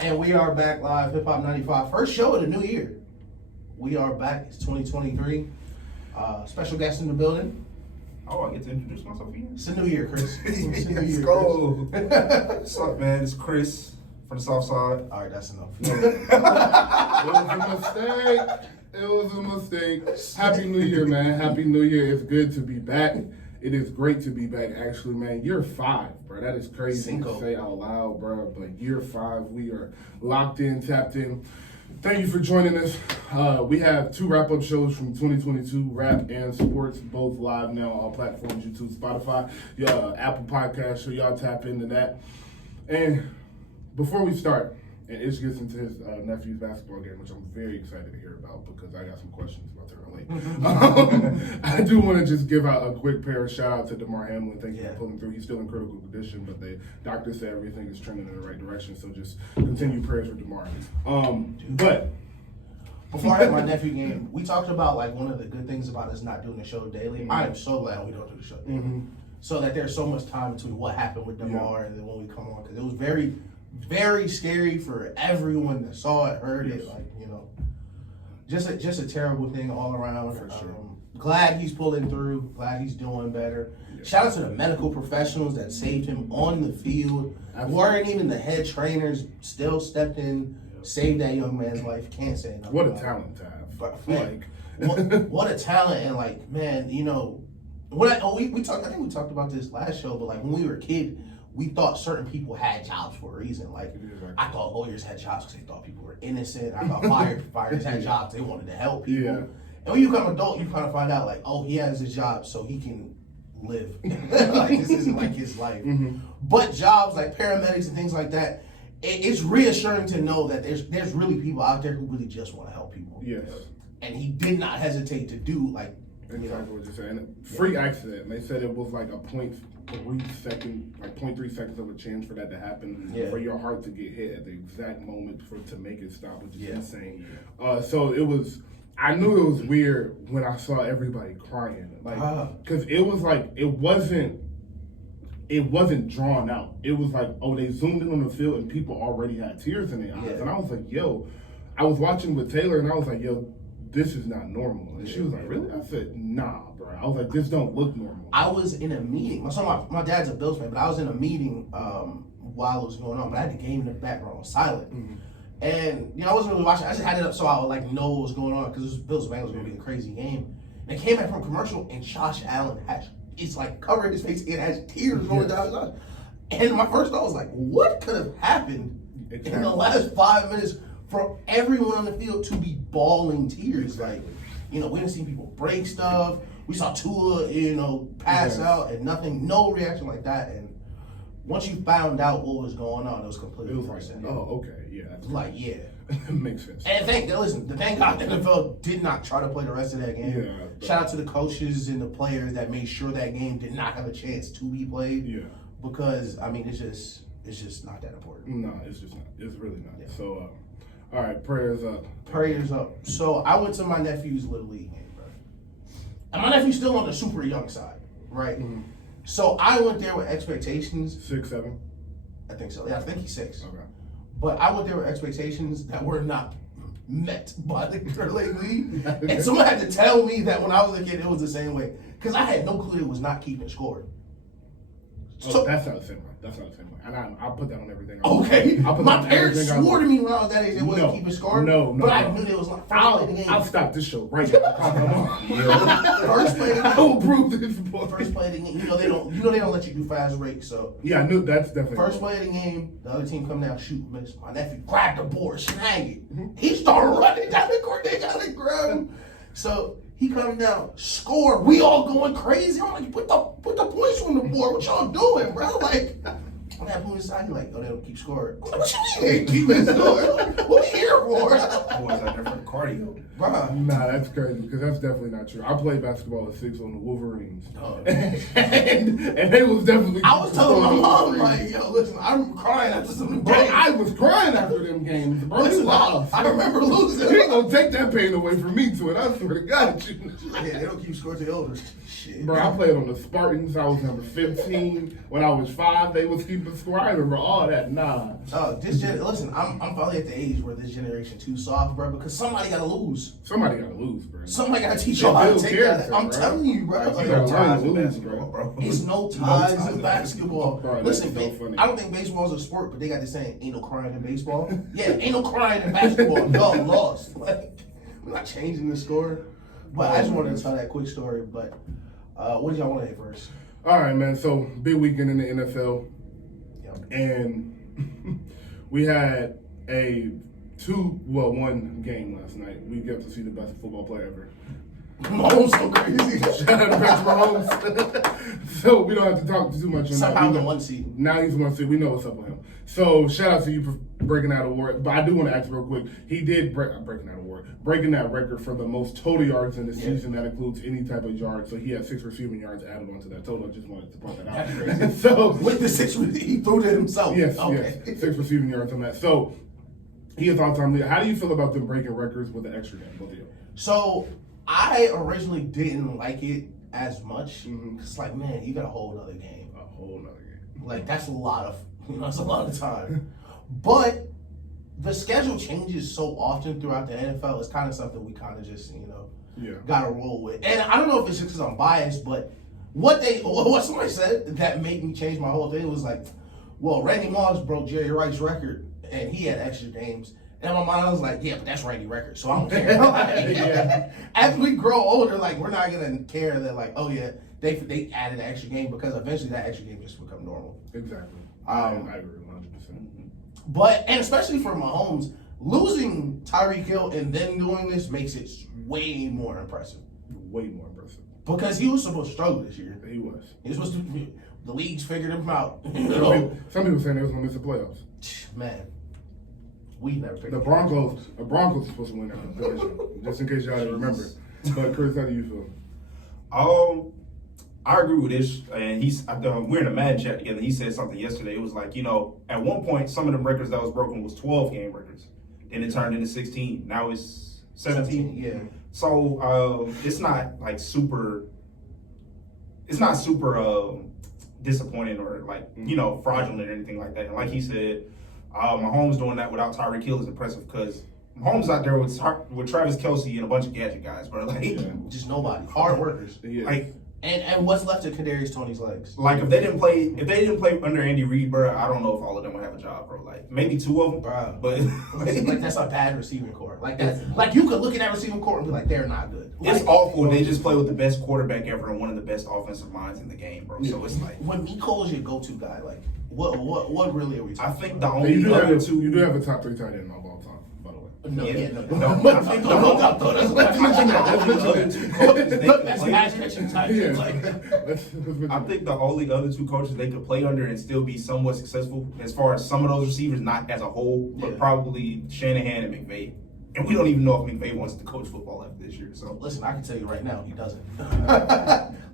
And we are back live, Hip Hop 95. First show of the new year. We are back. It's 2023. Special guest in the building. Oh, I get to introduce myself again? It's a new year, Chris. It's a new Let's year, go. Chris. What's up, man? It's Chris from the South Side. All right, that's enough. It was a mistake. Happy New Year, man. Happy New Year. It's good to be back. It is great to be back, actually, man. Year 5, bro. That is crazy to say out loud, bro. But year 5, we are locked in, tapped in. Thank you for joining us. We have 2 wrap-up shows from 2022, rap and sports, both live now on all platforms, YouTube, Spotify, Apple Podcasts, so y'all tap into that. And before we start, and Ish gets into his nephew's basketball game, which I'm very excited to hear about because I got some questions about that late. I do want to just give out a quick shout out to DeMar Hamlin. Thank you for pulling through. He's still in critical condition, but the doctor said everything is trending in the right direction. So just continue prayers for DeMar. But before I had my nephew game, we talked about like one of the good things about us not doing the show daily. I am so glad we don't do the show daily. So that there's so much time between what happened with DeMar and then when we come on, because it was very, very scary for everyone that saw it, heard it, like, you know, just a terrible thing all around. For sure. Glad he's pulling through. Glad he's doing better. Yeah. Shout out to the medical professionals that saved him on the field. Weren't even the head trainers, still stepped in, saved that young man's life. Can't say enough. What a talent to have. But, man, what a talent, and like, man, you know, we talked. I think we talked about this last show, but like when we were a kid, we thought certain people had jobs for a reason. Like, I thought lawyers had jobs because they thought people were innocent. I thought firefighters had jobs, they wanted to help people. Yeah. And when you become an adult, you kind of find out, like, oh, he has his job so he can live. Like, this isn't like his life. But jobs like paramedics and things like that, it's reassuring to know that there's really people out there who really just want to help people. Yes. And he did not hesitate to do, like, exactly what you're saying. Freak accident. They said it was like a 0.3 seconds of a chance for that to happen, for your heart to get hit at the exact moment to make it stop, which is insane. So it was. I knew it was weird when I saw everybody crying, like, because it was like it wasn't drawn out. It was like, oh, they zoomed in on the field and people already had tears in their eyes, and I was like, yo, I was watching with Taylor and I was like, yo, this is not normal. And she was like, really? I said, nah, bro. I was like, this don't look normal. I was in a meeting. So my dad's a Bills fan, but I was in a meeting while it was going on, but I had the game in the background on silent. And, you know, I wasn't really watching. I just had it up so I would, like, know what was going on because this Bills Bengals was going to be a crazy game. And it came back from commercial, and Josh Allen it's like covering his face. It has tears rolling down his eyes. And my first thought was like, what could have happened in the last 5 minutes for everyone on the field to be bawling tears? Like, you know, we didn't see people break stuff. We saw Tua, you know, pass out and nothing, no reaction like that. And once you found out what was going on, it was completely different. Oh, okay, yeah. Like, yeah. Makes sense. And thank God the NFL did not try to play the rest of that game. Yeah, shout out to the coaches and the players that made sure that game did not have a chance to be played. Yeah. Because, I mean, it's just not that important. No, it's just not. It's really not. Yeah. So, all right, prayers up. Prayers up. So I went to my nephew's Little League game, bro. And my nephew's still on the super young side, right? So I went there with expectations. 6, 7? I think so. Yeah, I think he's 6. Okay. But I went there with expectations that were not met by the Little League. And someone had to tell me that when I was a kid, it was the same way. Because I had no clue it was not keeping score. So that's not the same way. That's not the same way. And I'll put that on everything. Okay. My parents swore to me when I was that age they wasn't keeping score. No. But I knew it was like first play of the game. I'll stop this show right now. First play of the game. I will prove this boy. First play of the game. You know they don't let you do fast breaks, so. Yeah, I knew that's definitely. First play of the game, the other team come down, shoot, miss. My nephew grabbed the board, snag it. He started running down the court, they got to grab him. So he comes down, score. We all going crazy. I'm like, put the points on the board. What y'all doing, bro? Like, on that point inside, he's like, oh, they don't keep scoring. I'm like, what you mean they keep score? Like, what we here for? Boys are different. cardio. Bruh. Nah, that's crazy because that's definitely not true. I played basketball at 6 on the Wolverines, Oh. and they was definitely. I was telling my mom, Wolverines. like, yo, listen, I'm crying after some Bro, games. I was crying after them games, bro. Listen, Lost. I remember losing. You ain't gonna take that pain away from me to it. I swear to God, you. Yeah, they don't keep score to the elders. Shit. Bro, I played on the Spartans. I was number 15. When I was 5, they was keeping score. I remember all that. Nah. Listen, I'm probably at the age where this generation too soft, bro, because somebody gotta lose. Somebody gotta lose, bro. Somebody gotta teach y'all how to build take character, that. I'm bro. telling you, bro. Like, Like, you gotta learn to in lose, basketball, bro. it's no ties ties in in basketball. Bro, Listen, that's so funny. I don't think baseball's a sport, but they got this saying, ain't no crying in baseball. Yeah, ain't no crying in basketball. Y'all lost. Like, we're not changing the score. But I just wanted to tell that quick story. But what do y'all want to hit first? All right, man. So, big weekend in the NFL. Yep. And we had one game last night. We got to see the best football player ever. Mahomes so crazy. Shout out to Patrick Mahomes. So we don't have to talk too much on that. Somehow We the know- one seed. Now he's 1 seed. We know what's up with him. So shout out to you for breaking that award. But I do want to ask real quick. He did breaking that record for the most total yards in the season. That includes any type of yard. So he had 6 receiving yards added onto that total. I just wanted to point that out. That's crazy. So With the 6, he threw it himself. yes, Okay. yes, 6 receiving yards on that. So he is all-time leader. How do you feel about them breaking records with the extra game? Both of you. So I originally didn't like it as much. Mhm. It's like, man, you got a whole other game. A whole nother game. Like that's a lot of that's a lot of time. But the schedule changes so often throughout the NFL. It's kind of something we kind of just Yeah. gotta roll with. And I don't know if it's just because I'm biased, but what somebody said that made me change my whole thing was like, well, Randy Moss broke Jerry Rice's record and he had extra games. And in my mind, I was like, yeah, but that's Randy record, so I don't care. Like, Yeah. As we grow older, like we're not gonna care that like, oh yeah, they added an extra game because eventually that extra game just become normal. Exactly. I agree 100%. But and especially for Mahomes, losing Tyreek Hill and then doing this makes it way more impressive Way more impressive. because he was supposed to struggle this year. He was. He was supposed to. The league's figured him out. Some people saying they was gonna miss the playoffs. Man, we never picked The Broncos are supposed to win that division. Just in case y'all didn't remember. But Chris, how do you feel? I agree with this, and we're in a Madden chat together. He said something yesterday. It was like, at one point, some of them records that was broken was 12 game records. Then it turned into 16. Now it's 17. Yeah. So it's not like super. It's not super disappointing or like fraudulent or anything like that. And like he said, Mahomes doing that without Tyreek Hill is impressive because Mahomes out there with Travis Kelce and a bunch of gadget guys, bro. Like, Just nobody. Hard workers. Yeah. like. And what's left of Kadarius Toney's legs? Like if they didn't play under Andy Reid, bro, I don't know if all of them would have a job, bro. Like maybe 2 of them, Bruh. but Like that's a bad receiving core. Like that's like you could look at that receiving core and be like, they're not good. it's Like, awful. They just play with the best quarterback ever and one of the best offensive minds in the game, bro. So it's like when Miko is your go-to guy, like what really are we I talking think about? the only other two. You do have a top 3 tight end of all time, by the way. No, Yeah. yeah, no. No, I think the No doubt, though. Let's mention that. Let's mention other that. two coaches, they Look, could that's play- matching at your tight Yeah. end. Like, Let's mention I that. think the only other two coaches they could play under and still be somewhat successful, as far as some of those receivers, not as a whole, but Yeah. probably Shanahan and McVay. And we don't even know if McVay wants to coach football after this year. So listen, I can tell you right now, he doesn't.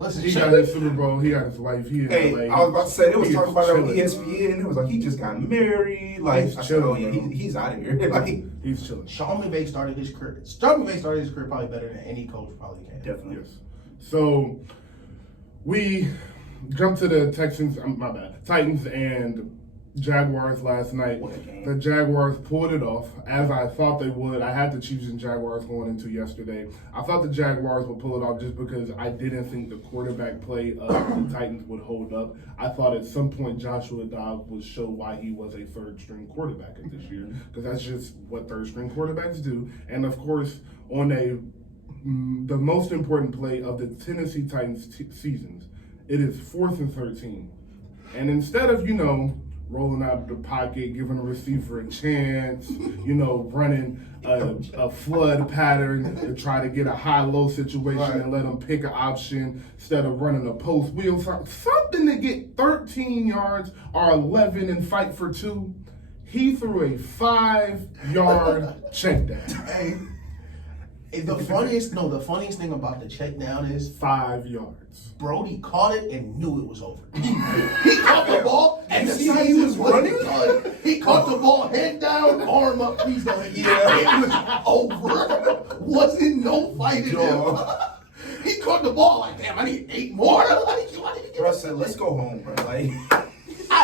Listen, He got his Super Bowl. He got his wife. He in hey, LA. I was about to say, they was He's talking about that on chilling, ESPN, and it was like, he just got married. Like, He's I said, oh, chilling, yeah, bro. he's out of here. Like, He's chilling. Sean McVay started his career. Probably better than any coach probably can. definitely. Yes. So we jumped to the Titans and Jaguars last night. What a game. The Jaguars pulled it off, as I thought they would. I had the Chiefs and Jaguars going into yesterday. I thought the Jaguars would pull it off just because I didn't think the quarterback play of the Titans would hold up. I thought at some point Joshua Dobbs would show why he was a third-string quarterback this year, because that's just what third-string quarterbacks do. And, of course, on the most important play of the Tennessee Titans seasons, it is 4th and 13. And instead of, rolling out of the pocket, giving a receiver a chance, running a flood pattern to try to get a high-low situation and let them pick an option instead of running a post wheel, something to get 13 yards or 11 and fight for 2. He threw a 5-yard check down. Hey, The funniest thing about the check down is 5 yards. Brody caught it and knew it was over. He caught the ball and see how he was running. He caught the ball, head down, arm up. He's like, yeah, it was over. Wasn't no fight in him. He caught the ball like, damn, I need 8 more. Bro said, let's go home, bro. Like,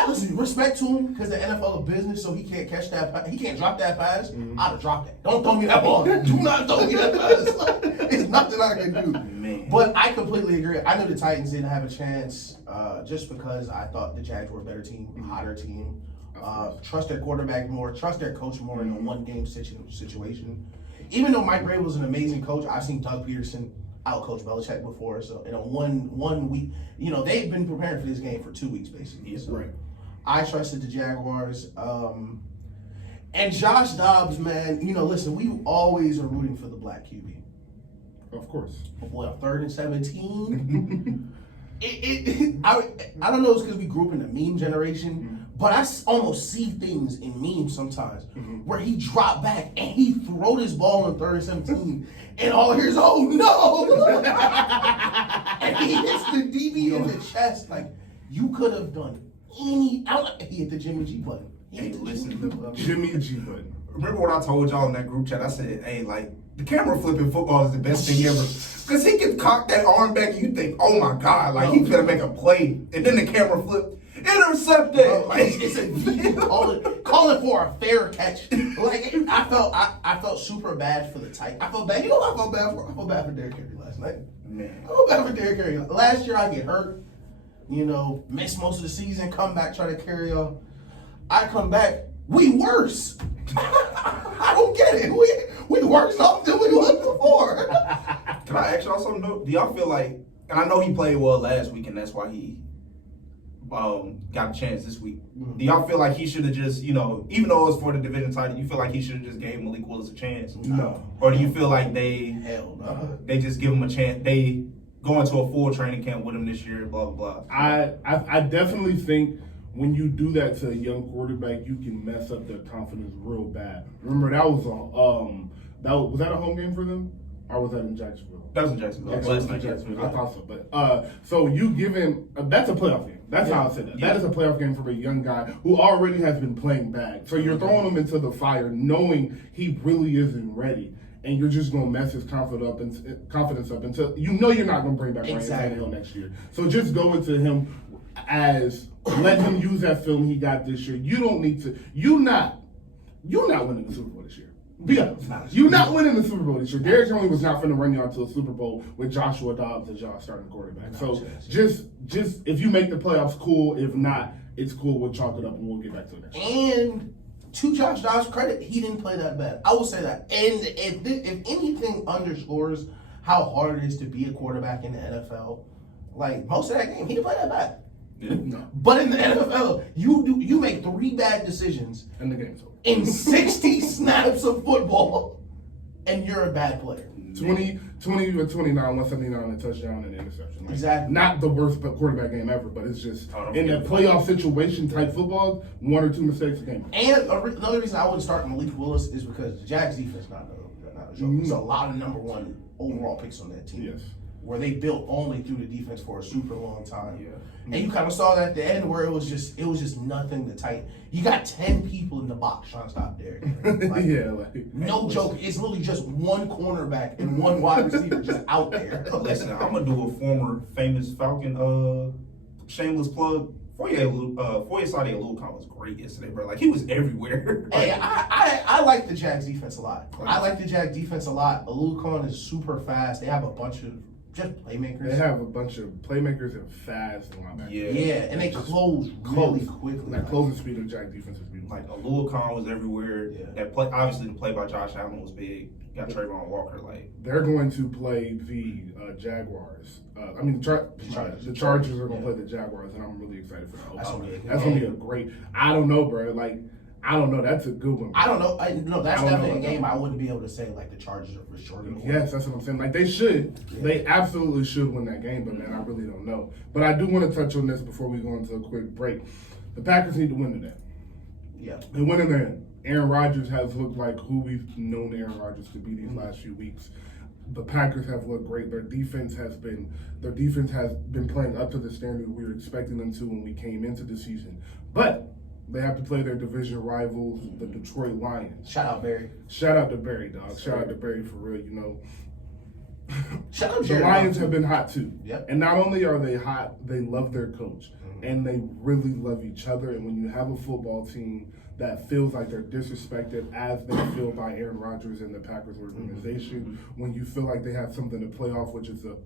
listen, respect to him because the NFL is business, so he can't catch that. He can't drop that pass. I'd have dropped that. Don't throw me that ball. Do not throw me that pass. It's nothing I can do. Man. But I completely agree. I knew the Titans didn't have a chance just because I thought the Jags were a better team, hotter team. Trust their quarterback more, trust their coach more in a one-game situation. Even though Mike Vrabel was an amazing coach, I've seen Doug Peterson out-coach Belichick before. So in a one week, they've been preparing for this game for 2 weeks basically. So Right. I trusted the Jaguars. And Josh Dobbs, man, listen, we always are rooting for the black QB. Of course. Well, 3rd and 17. I don't know, it's because we grew up in the meme generation, but I almost see things in memes sometimes where he dropped back and he throwed his ball on 3rd and 17, and all I hear is, oh no! And he hits the DB in the chest. Like, you could have done he hit the Jimmy G button. Jimmy G button. Remember what I told y'all in that group chat? I said, hey, like, the camera flipping football is the best thing ever. Because he can cock that arm back and you think, oh my God, like, he's going to make a play. And then the camera flip, intercepted. It's a call it for a fair catch. Like, I felt super bad for the Titans. I felt bad. I felt bad for Derrick Henry last night. Man. I felt bad for Derrick Henry. Last year I get hurt, miss most of the season, come back, try to carry on. I come back, we worse. I don't get it. We worse off than we was before. Can I ask y'all something though? Do y'all feel like, and I know he played well last week and that's why he got a chance this week. Do y'all feel like he should have just, even though it was for the division title, you feel like he should have just gave Malik Willis a chance? No. Or do you feel like they just give him a chance, they go into a full training camp with him this year, blah, blah, blah? I definitely think when you do that to a young quarterback, you can mess up their confidence real bad. Remember, that was was that a home game for them? Or was that in Jacksonville? That was in Jacksonville. I thought so. But so you give him that's a playoff game. That's how I said that. That is a playoff game for a young guy who already has been playing bad. So you're throwing him into the fire knowing he really isn't ready. And you're just going to mess his confidence up until you're not going to bring back Ryan Tannehill next year. So just go into him as let him use that film he got this year. You don't need to. You're not winning the Super Bowl this year. Be honest. You're not winning the Super Bowl this year. Derrick Henry was not going to run y'all to a Super Bowl with Joshua Dobbs as y'all starting quarterback. So just if you make the playoffs, cool. If not, it's cool. We'll chalk it up and we'll get back to it next year. And to Josh Dobbs' credit, he didn't play that bad. I will say that. And if anything underscores how hard it is to be a quarterback in the NFL, like most of that game, he didn't play that bad. Yeah. No. But in the NFL, you make 3 bad decisions And the game's over. in 60 snaps of football, and you're a bad player. 20 to 29, 179, a touchdown and an interception. Like, Exactly. Not the worst quarterback game ever, but it's just Oh, in that playoff situation type football, 1 or 2 mistakes a game. And another reason I wouldn't start Malik Willis is because the Jags defense not a joke. There's a lot of number 1 overall picks on that team. Yes. Where they built only through the defense for a super long time. Yeah. And you kind of saw that at the end where it was just nothing to tight. You got 10 people in the box trying to stop Derrick. Like, no joke. It's literally just 1 cornerback and 1 wide receiver just out there. Listen, I'm gonna do a former famous Falcon shameless plug. Foye Sade-Aluakon was great yesterday, bro. Like, he was everywhere. Hey, I like the Jags defense a lot. Aluakon is super fast. They have a bunch of just playmakers. They have a bunch of playmakers and fast linebackers. Yeah, and they close really quickly. That closing speed of Jack defense is beautiful. Like, Aluakon was everywhere. Yeah. That play, obviously, the play by Josh Allen was big. Got Trayvon Walker. Like, they're going to play the Jaguars. The Chargers are going to play the Jaguars, and I'm really excited for that. That's going to be a great. I don't know, bro. Like, I don't know. That's a good one. I don't know. That's definitely a game I wouldn't be able to say like the Chargers are for sure going to win. Yes, that's what I'm saying. Like, they should. Yeah. They absolutely should win that game, but man, I really don't know. But I do want to touch on this before we go into a quick break. The Packers need to win today. Yeah. And winning there. Aaron Rodgers has looked like who we've known Aaron Rodgers to be these last few weeks. The Packers have looked great. Their defense has been playing up to the standard we were expecting them to when we came into the season. But they have to play their division rivals, the Detroit Lions. Shout out Barry. Shout out to Barry, dog. Shout out to Barry for real. You know, Shout out the Lions have been hot too. Yep. And not only are they hot, they love their coach, and they really love each other. And when you have a football team that feels like they're disrespected as they feel by Aaron Rodgers and the Packers organization, when you feel like they have something to play off, which is the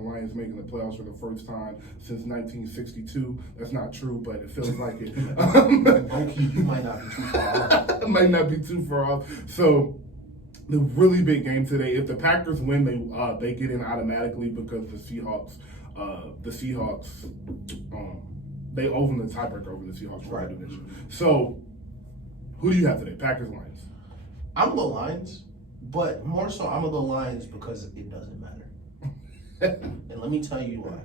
Lions making the playoffs for the first time since 1962. That's not true, but it feels like it. Okay, you might not be too far off. Might not be too far off. So the really big game today. If the Packers win, they get in automatically because the Seahawks, they own the tiebreaker over the Seahawks for the division. So, who do you have today? Packers, Lions. I'm the Lions, but more so I'm the Lions because it doesn't matter. And let me tell you why.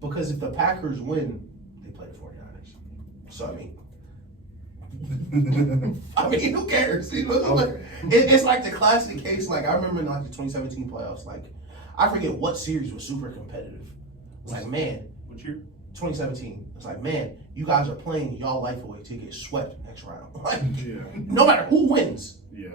Because if the Packers win, they play the 49ers. So I mean, who cares? You know, Okay. it's like the classic case. Like I remember in like the 2017 playoffs. Like I forget what series was super competitive. It's like, man, What year? 2017. It's like, man, you guys are playing y'all life away to get swept next round. Like, Yeah. no matter who wins, Yeah.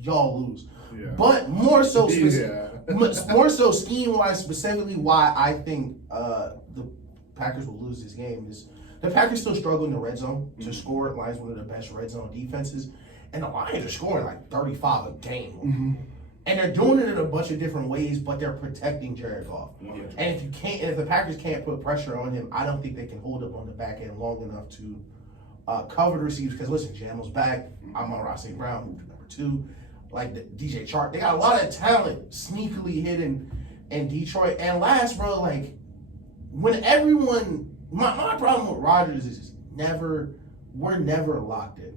y'all lose. Yeah. But more so, Yeah. more so scheme-wise, specifically why I think the Packers will lose this game is the Packers still struggle in the red zone to score. Lions one of the best red zone defenses, and the Lions are scoring like 35 a game. And they're doing it in a bunch of different ways, but they're protecting Jared Goff. And if the Packers can't put pressure on him, I don't think they can hold him on the back end long enough to cover the receivers. Because listen, Jamel's back. I'm on Ross St. Brown, who's number 2. Like the DJ Chark, they got a lot of talent sneakily hidden in Detroit. And last, bro, like when everyone, my problem with Rodgers is we're never locked in.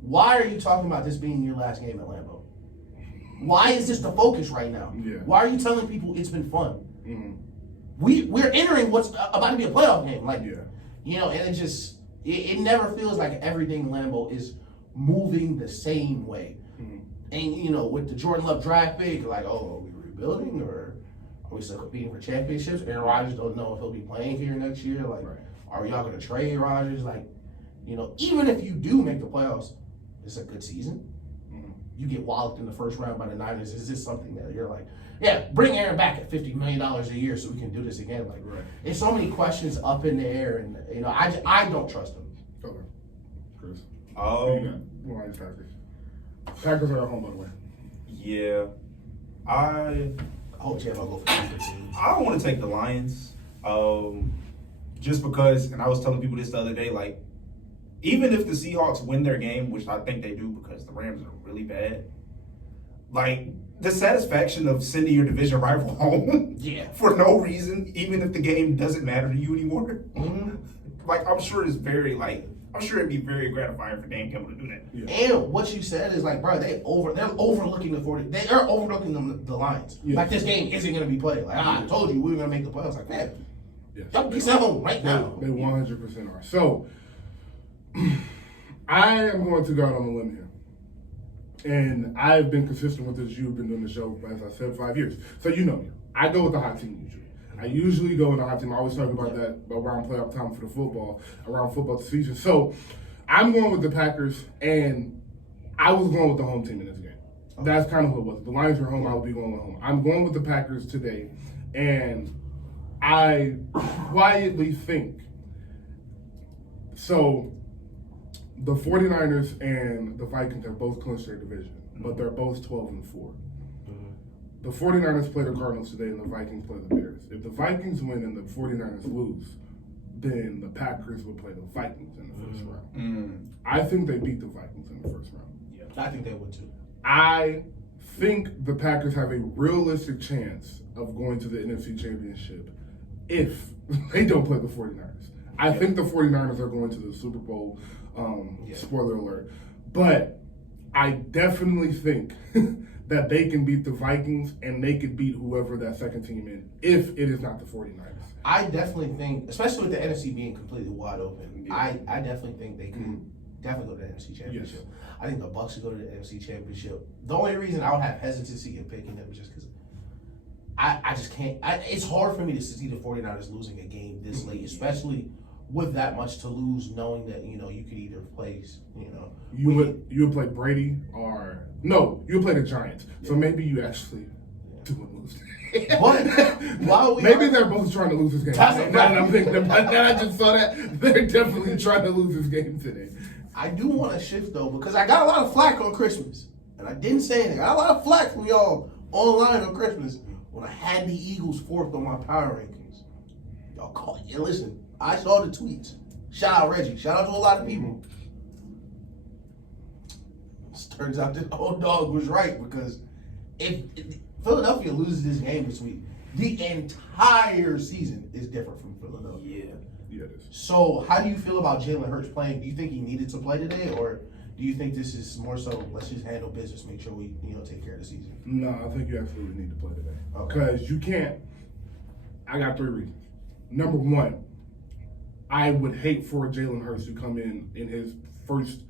Why are you talking about this being your last game at Lambeau? Why is this the focus right now? Yeah. Why are you telling people it's been fun? We're entering what's about to be a playoff game. Like, you know, and it never feels like everything in Lambeau is moving the same way. And, you know, with the Jordan Love draft pick, like, oh, are we rebuilding or are we still competing for championships? Aaron Rodgers don't know if he'll be playing here next year. Like, are y'all going to trade Rodgers? Like, you know, even if you do make the playoffs, it's a good season. You get walloped in the first round by the Niners. Is this something that you're like, yeah, bring Aaron back at $50 million a year so we can do this again? Like, there's so many questions up in the air, and you know, I don't trust them. Okay. Chris. Lions, Packers. Packers are at home, by the way. Yeah. I hope Jeff will go for 2. I want to take the Lions. Just because, and I was telling people this the other day, like, even if the Seahawks win their game, which I think they do because the Rams are really bad, like the satisfaction of sending your division rival home for no reason, even if the game doesn't matter to you anymore, like I'm sure it'd be very gratifying for Dan Campbell to do that. And what you said is like, bro, they're overlooking they're overlooking the Lions. Like this game isn't gonna be played. Like I told you we were gonna make the playoffs. Like, man, y'all be at home right now. They 100% are. So I am going to go out on a limb here. And I've been consistent with this. You've been doing the show, as I said, 5 years. So you know me. I go with the hot team usually. I usually go with the hot team. I always talk about that around playoff time for the football, around football season. So I'm going with the Packers, and I was going with the home team in this game. That's kind of what it was. The Lions were home. I will be going with home. I'm going with the Packers today, and I quietly think so. The 49ers and the Vikings have both clinched their division, but they're both 12-4. The 49ers play the Cardinals today and the Vikings play the Bears. If the Vikings win and the 49ers lose, then the Packers would play the Vikings in the first round. I think they beat the Vikings in the first round. Yeah, I think they would too. I think the Packers have a realistic chance of going to the NFC Championship if they don't play the 49ers. I think the 49ers are going to the Super Bowl. Spoiler alert. But I definitely think that they can beat the Vikings and they could beat whoever that second team is if it is not the 49ers. I definitely think, especially with the NFC being completely wide open, I definitely think they can definitely go to the NFC Championship. Yes. I think the Bucks should go to the NFC Championship. The only reason I would have hesitancy in picking them is just because I just can't. It's hard for me to see the 49ers losing a game this late, especially with that much to lose, knowing that, you know, you could either place, you know. You would play Brady or no, you would play the Giants. So maybe you actually do lose. But maybe they're both trying to lose this game. Now that I'm thinking about that, I just saw that they're definitely trying to lose this game today. I do want to shift though, because I got a lot of flack on Christmas, and I didn't say anything. I got a lot of flack from y'all online on Christmas when I had the Eagles fourth on my power rankings. Y'all call it. Yeah, listen, I saw the tweets. Shout out Reggie. Shout out to a lot of people. Turns out that old dog was right, because if Philadelphia loses this game this week, the entire season is different from Philadelphia. Yeah, it is. So, how do you feel about Jalen Hurts playing? Do you think he needed to play today, or do you think this is more so let's just handle business, make sure we take care of the season? No, I think you absolutely need to play today Okay. because you can't. I got 3 reasons. Number one, I would hate for Jalen Hurts to come in his first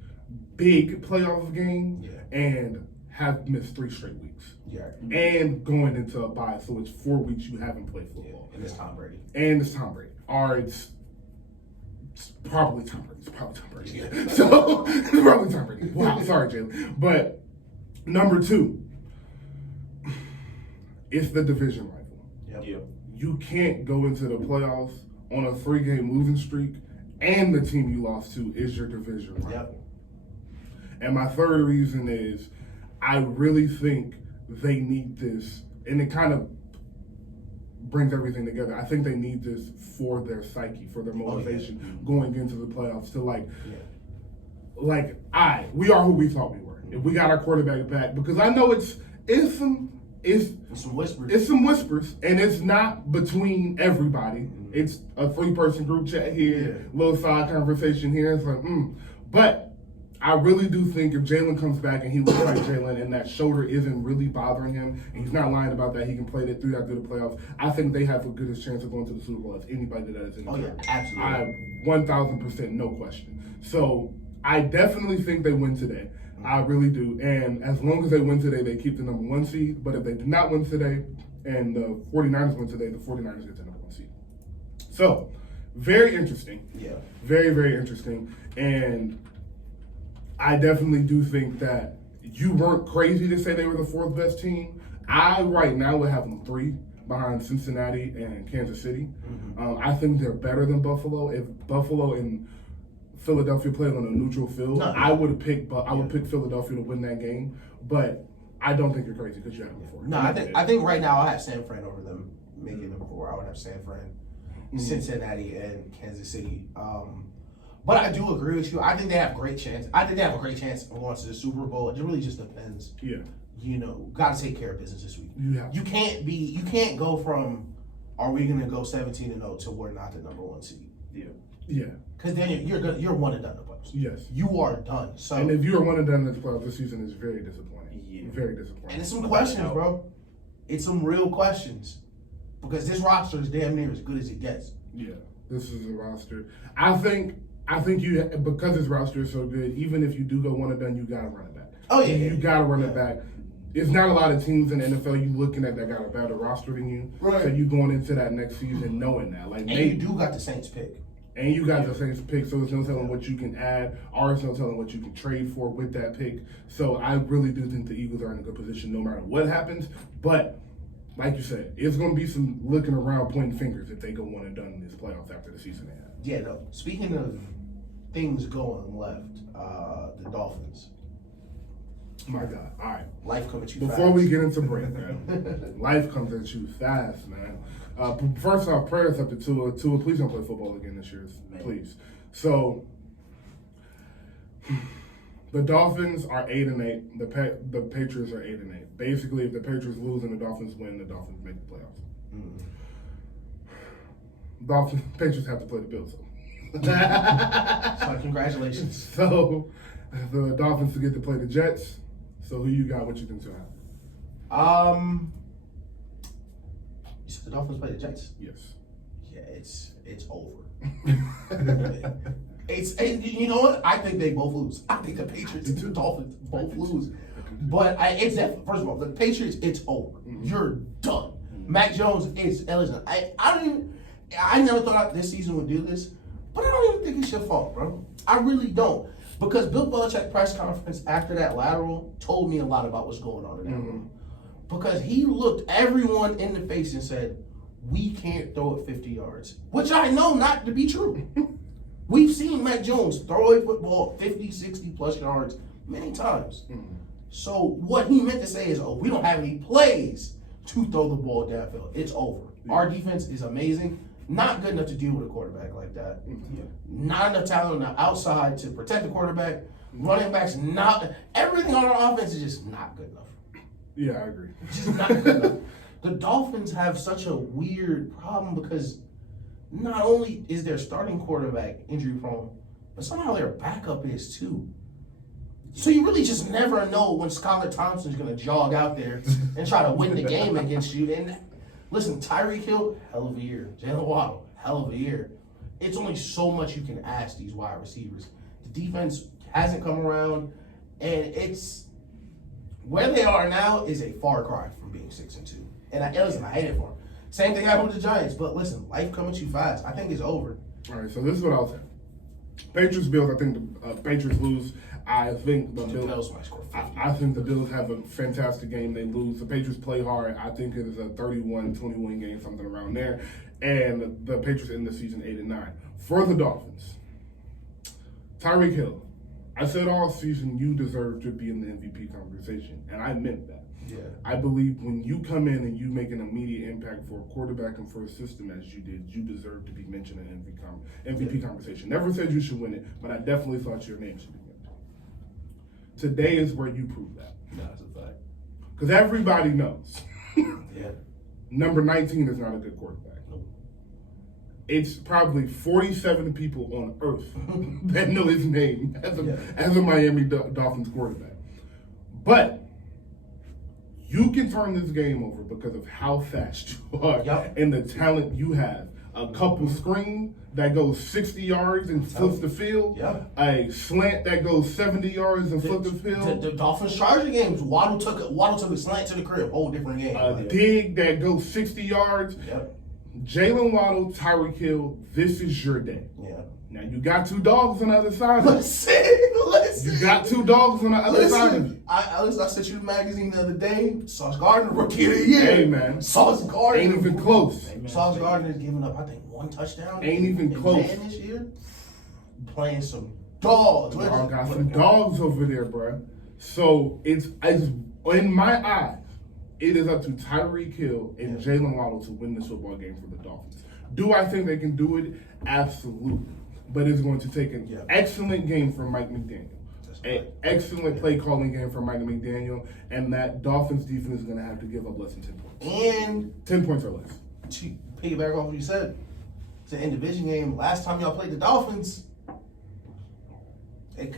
big playoff game and have missed 3 straight weeks. Yeah. And going into a bye, so it's 4 weeks you haven't played football. And it's Tom Brady. And it's Tom Brady. Or it's probably Tom Brady. It's probably Tom Brady. Yeah. So, it's probably Tom Brady. Wow, sorry, Jalen. But number 2, it's the division rival. Yep. You can't go into the playoffs on a 3-game losing streak, and the team you lost to is your division rival. Yep. And my third reason is I really think they need this, and it kind of brings everything together. I think they need this for their psyche, for their motivation going into the playoffs to we are who we thought we were. If we got our quarterback back, because I know it's some whispers. It's some whispers, and it's not between everybody. It's a 3-person group chat here, little side conversation here. It's like, But I really do think if Jalen comes back and he looks like Jalen and that shoulder isn't really bothering him, and he's not lying about that, he can play that through the playoffs, I think they have the goodest chance of going to the Super Bowl as anybody that is in the tournament. Absolutely. 1,000%, no question. So I definitely think they win today. I really do. And as long as they win today, they keep the number 1 seed. But if they do not win today and the 49ers win today, the 49ers get the number 1 seed. So, very interesting. Yeah. Very, very interesting. And I definitely do think that you weren't crazy to say they were the 4th best team. I, right now, would have them 3 behind Cincinnati and Kansas City. I think they're better than Buffalo. If Buffalo and Philadelphia played on a neutral field, I would pick Philadelphia to win that game. But I don't think you're crazy because you had them before. No, I think right now I have San Fran over them making number 4. I would have San Fran, Cincinnati, and Kansas City. But I do agree with you. I think they have a great chance. of going to the Super Bowl. It really just depends. Yeah. Got to take care of business this week. Yeah. You can't go from are we going to go 17-0 to we're not the number 1 seed. Yeah. Because then you're one and done in the playoffs. Yes. You are done. So and if you're one and done in the playoffs, this season is very disappointing. Yeah. Very disappointing. And it's some questions, bro. It's some real questions. Because this roster is damn near as good as it gets. Yeah. This is a roster. I think you, because this roster is so good, even if you do go one and done, you gotta run it back. Oh yeah. You gotta run it back. It's not a lot of teams in the NFL you looking at that got a better roster than you. Right. So you going into that next season knowing that. And you do got the Saints pick. And you got the Saints pick, so there's no telling what you can add, or there's no telling what you can trade for with that pick. So I really do think the Eagles are in a good position no matter what happens. But like you said, it's going to be some looking around, pointing fingers if they go one and done in this playoffs after the season they have. Yeah, no. Speaking of things going left, the Dolphins. My God. All right. Life comes at you Before fast. we get into break, man, life comes at you fast, man. First off, prayers up to Tua. Tua, please don't play football again this year, please. So, the Dolphins are 8-8. The Patriots are 8-8. Basically, if the Patriots lose and the Dolphins win, the Dolphins make the playoffs. Patriots have to play the Bills. So congratulations. So, the Dolphins get to play the Jets. So, who you got? What you think's gonna happen? You said the Dolphins play the Jets? Yes. Yeah, it's over. You know what? I think they both lose. I think the Patriots and the Dolphins both lose. But it's that, first of all, the Patriots, it's over. You're done. Mac Jones is, listen, I never thought this season would do this, but I don't even think it's your fault, bro. I really don't. Because Bill Belichick's press conference after that lateral told me a lot about what's going on in that room. Because he looked everyone in the face and said, we can't throw it 50 yards, which I know not to be true. We've seen Mac Jones throw a football 50, 60 plus yards many times. So what he meant to say is, we don't have any plays to throw the ball downfield. It's over. Our defense is amazing. Not good enough to deal with a quarterback like that. Not enough talent on the outside to protect the quarterback. Running backs, everything on our offense is just not good enough. Yeah, I agree. Just not good enough. The Dolphins have such a weird problem because not only is their starting quarterback injury prone, but somehow their backup is too. So you really just never know when Skylar Thompson's going to jog out there and try to win the game against you. And listen, Tyreek Hill, hell of a year. Jalen Waddle, hell of a year. It's only so much you can ask these wide receivers. The defense hasn't come around, and it's where they are now is a far cry from being 6-2. And I hate it for them. Same thing happened with the Giants, but listen, life coming too fast. I think it's over. All right, so this is what I'll say. Patriots Bills. I think the Patriots lose. I think the Bills might score 50. I think the Bills have a fantastic game. They lose. The Patriots play hard. I think it is a 31-21 game, something around there. And the Patriots end the season 8-9. For the Dolphins, Tyreek Hill. I said all season you deserve to be in the MVP conversation, and I meant that. Yeah. I believe when you come in and you make an immediate impact for a quarterback and for a system as you did, you deserve to be mentioned in MVP conversation. Never said you should win it, but I definitely thought your name should be mentioned. Today is where you prove that. That's a fact. Because everybody knows. Yeah. Number 19 is not a good quarterback. Nope. It's probably 47 people on earth that know his name as a Miami Dolphins quarterback. But you can turn this game over because of how fast you are and the talent you have. A couple screen that goes 60 yards and flips the field. A slant that goes 70 yards and flips the field. The Dolphins Charger games, Waddle took a slant to the crib, whole different game. A dig that goes 60 yards. Jalen Waddle, Tyreek Hill, this is your day. Now, you got two dogs on the other side of it. Listen. You got two dogs on the other side of it. I sent you the magazine the other day. Sauce Gardner, Rookie of the Year. Hey, man. Sauce Gardner. Ain't even close. Sauce Gardner has given up, I think, one touchdown. Ain't even close. This year. Playing some dogs. Y'all got some dogs over there, bro. So, it's in my eyes, it is up to Tyreek Hill and Jalen Waddle to win this football game for the Dolphins. Do I think they can do it? Absolutely. But it's going to take an excellent game from Mike McDaniel. An excellent play calling game from Mike McDaniel. And that Dolphins defense is going to have to give up less than 10 points. And 10 points or less. To piggyback off what you said, it's an in-division game. Last time y'all played the Dolphins,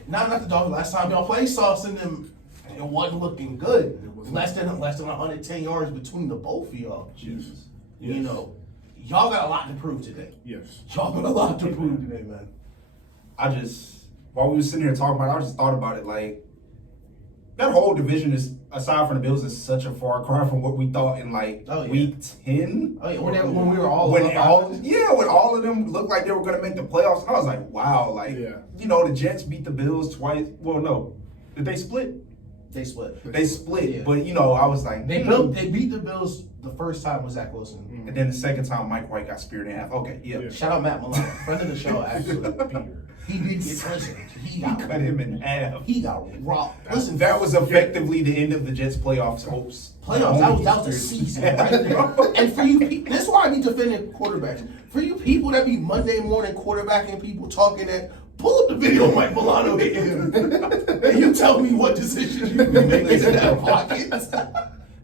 not the Dolphins, last time y'all played Sauce and them, it wasn't looking good. Less than 110 yards between the both of y'all. Jesus. You know, y'all got a lot to prove today. Yes. Y'all got a lot to prove today, man. While we were sitting here talking about it, I just thought about it. Like, that whole division is, aside from the Bills, is such a far cry from what we thought in week 10. Oh yeah, when we were all when all of them looked like they were going to make the playoffs. I was like, wow, the Jets beat the Bills twice. Well, no, did they split? They split. Yeah. But I was like, they beat the Bills the first time with Zach Wilson, and then the second time Mike White got speared in half. Okay, yeah. Shout out Matt Milano, friend of the show, actually. He did get touched. He cut him in half. He got rocked. Listen, that was effectively the end of the Jets' playoffs hopes. That was a season right there. And for you people, that's why I be defending quarterbacks. For you people that be Monday morning quarterbacking people talking that, pull up the video of Mike Milano hitting him, and you tell me what decisions you be making in that pocket.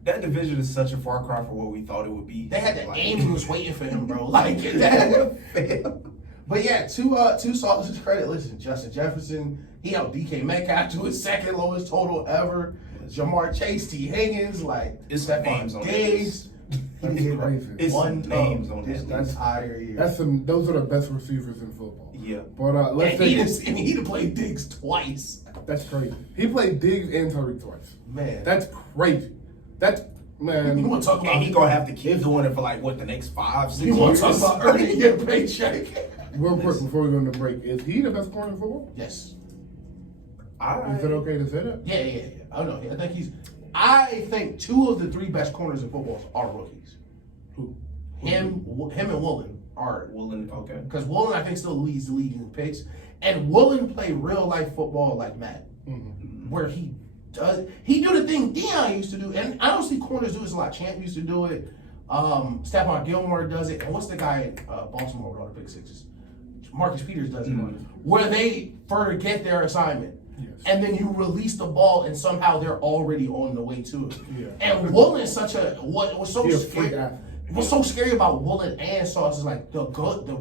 That division is such a far cry from what we thought it would be. They had the ambulance waiting for him, bro. But yeah, two Sauce's credit. Listen, Justin Jefferson, he helped DK Metcalf to his second lowest total ever. Jamar Chase, T. Higgins, it's the names on this. That's crazy. It's One names tub on this that list. entire year. Those are the best receivers in football. Yeah. But let's and he played Diggs twice. That's crazy. He played Diggs and Tyreek twice. Man. That's crazy. That's man. You want to talk about And he gonna have to keep doing it for like what, the next 5-6 You want years? to talk about earning your paycheck? Real quick before we go into break, is he the best corner in football? Yes. Is it okay to say that? Yeah. I don't know. I think 2 of the 3 best corners in football are rookies. Who? Him and Woolen are. Woolen, okay. Because Woolen, I think, still leads the league in picks. And Woolen play real life football like Matt, where he do the thing Deion used to do, and I don't see corners do this a lot. Champ used to do it. Stephon Gilmore does it, and what's the guy in Baltimore with all the pick sixes? Marcus Peters does it, where they forget their assignment. Yes. And then you release the ball, and somehow they're already on the way to it. Yeah. And Woolen is such what's so He a freak scary. athlete. What's so scary about Woolen and Sauce is like the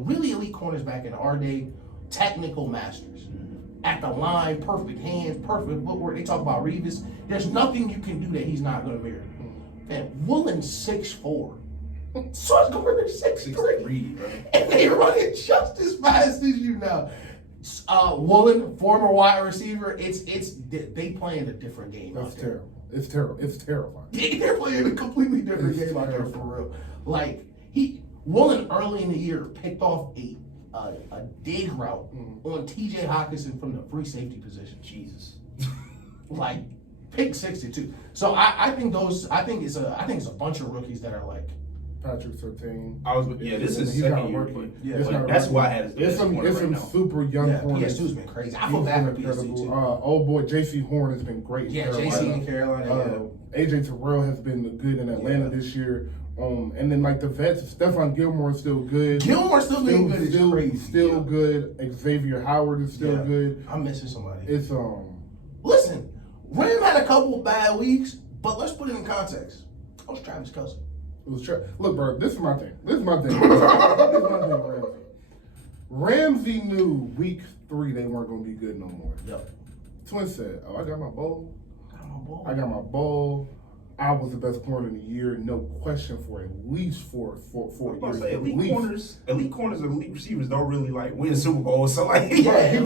really elite corners back in our day, technical masters. At the line, perfect hands, perfect footwork. They talk about Revis. There's nothing you can do that he's not going to mirror. And Woolen's 6'4". Sauce Gardner's 6'3". And they run it just as fast as you now. Woolen, former wide receiver, they playing a different game. That's out there. terrible. It's terrible. It's terrifying. They're playing a completely different game out there for real. Like Woolen early in the year picked off a dig route on T.J. Hawkinson from the free safety position. Jesus. Like pick 62. So I think it's a bunch of rookies that are like. Patrick Surtain. This is He's second got year. working. Yeah, But that's why I had It's some super young Yeah, corners. PS2's been crazy. I He's feel bad for been PS2 incredible. too. Old boy J.C. Horn has been great. Yeah, in JC in Carolina. Carolina. AJ Terrell has been good in Atlanta this year. And then like the vets, Stephon Gilmore is still good. Gilmore's still being good. It's crazy. Still good. Xavier Howard is still good. I'm missing somebody. It's Listen, Ram had a couple bad weeks, but let's put it in context. That was Travis Kelce. It was look, bro. This is my thing. Ramsey. Ramsey knew week 3 they weren't gonna be good no more. Yep. Twin said, "Oh, I got my bowl. I got my bowl. I was the best corner in the year, no question, for at least four years. Elite corners and elite receivers don't really like win Super Bowls. So like, He got. You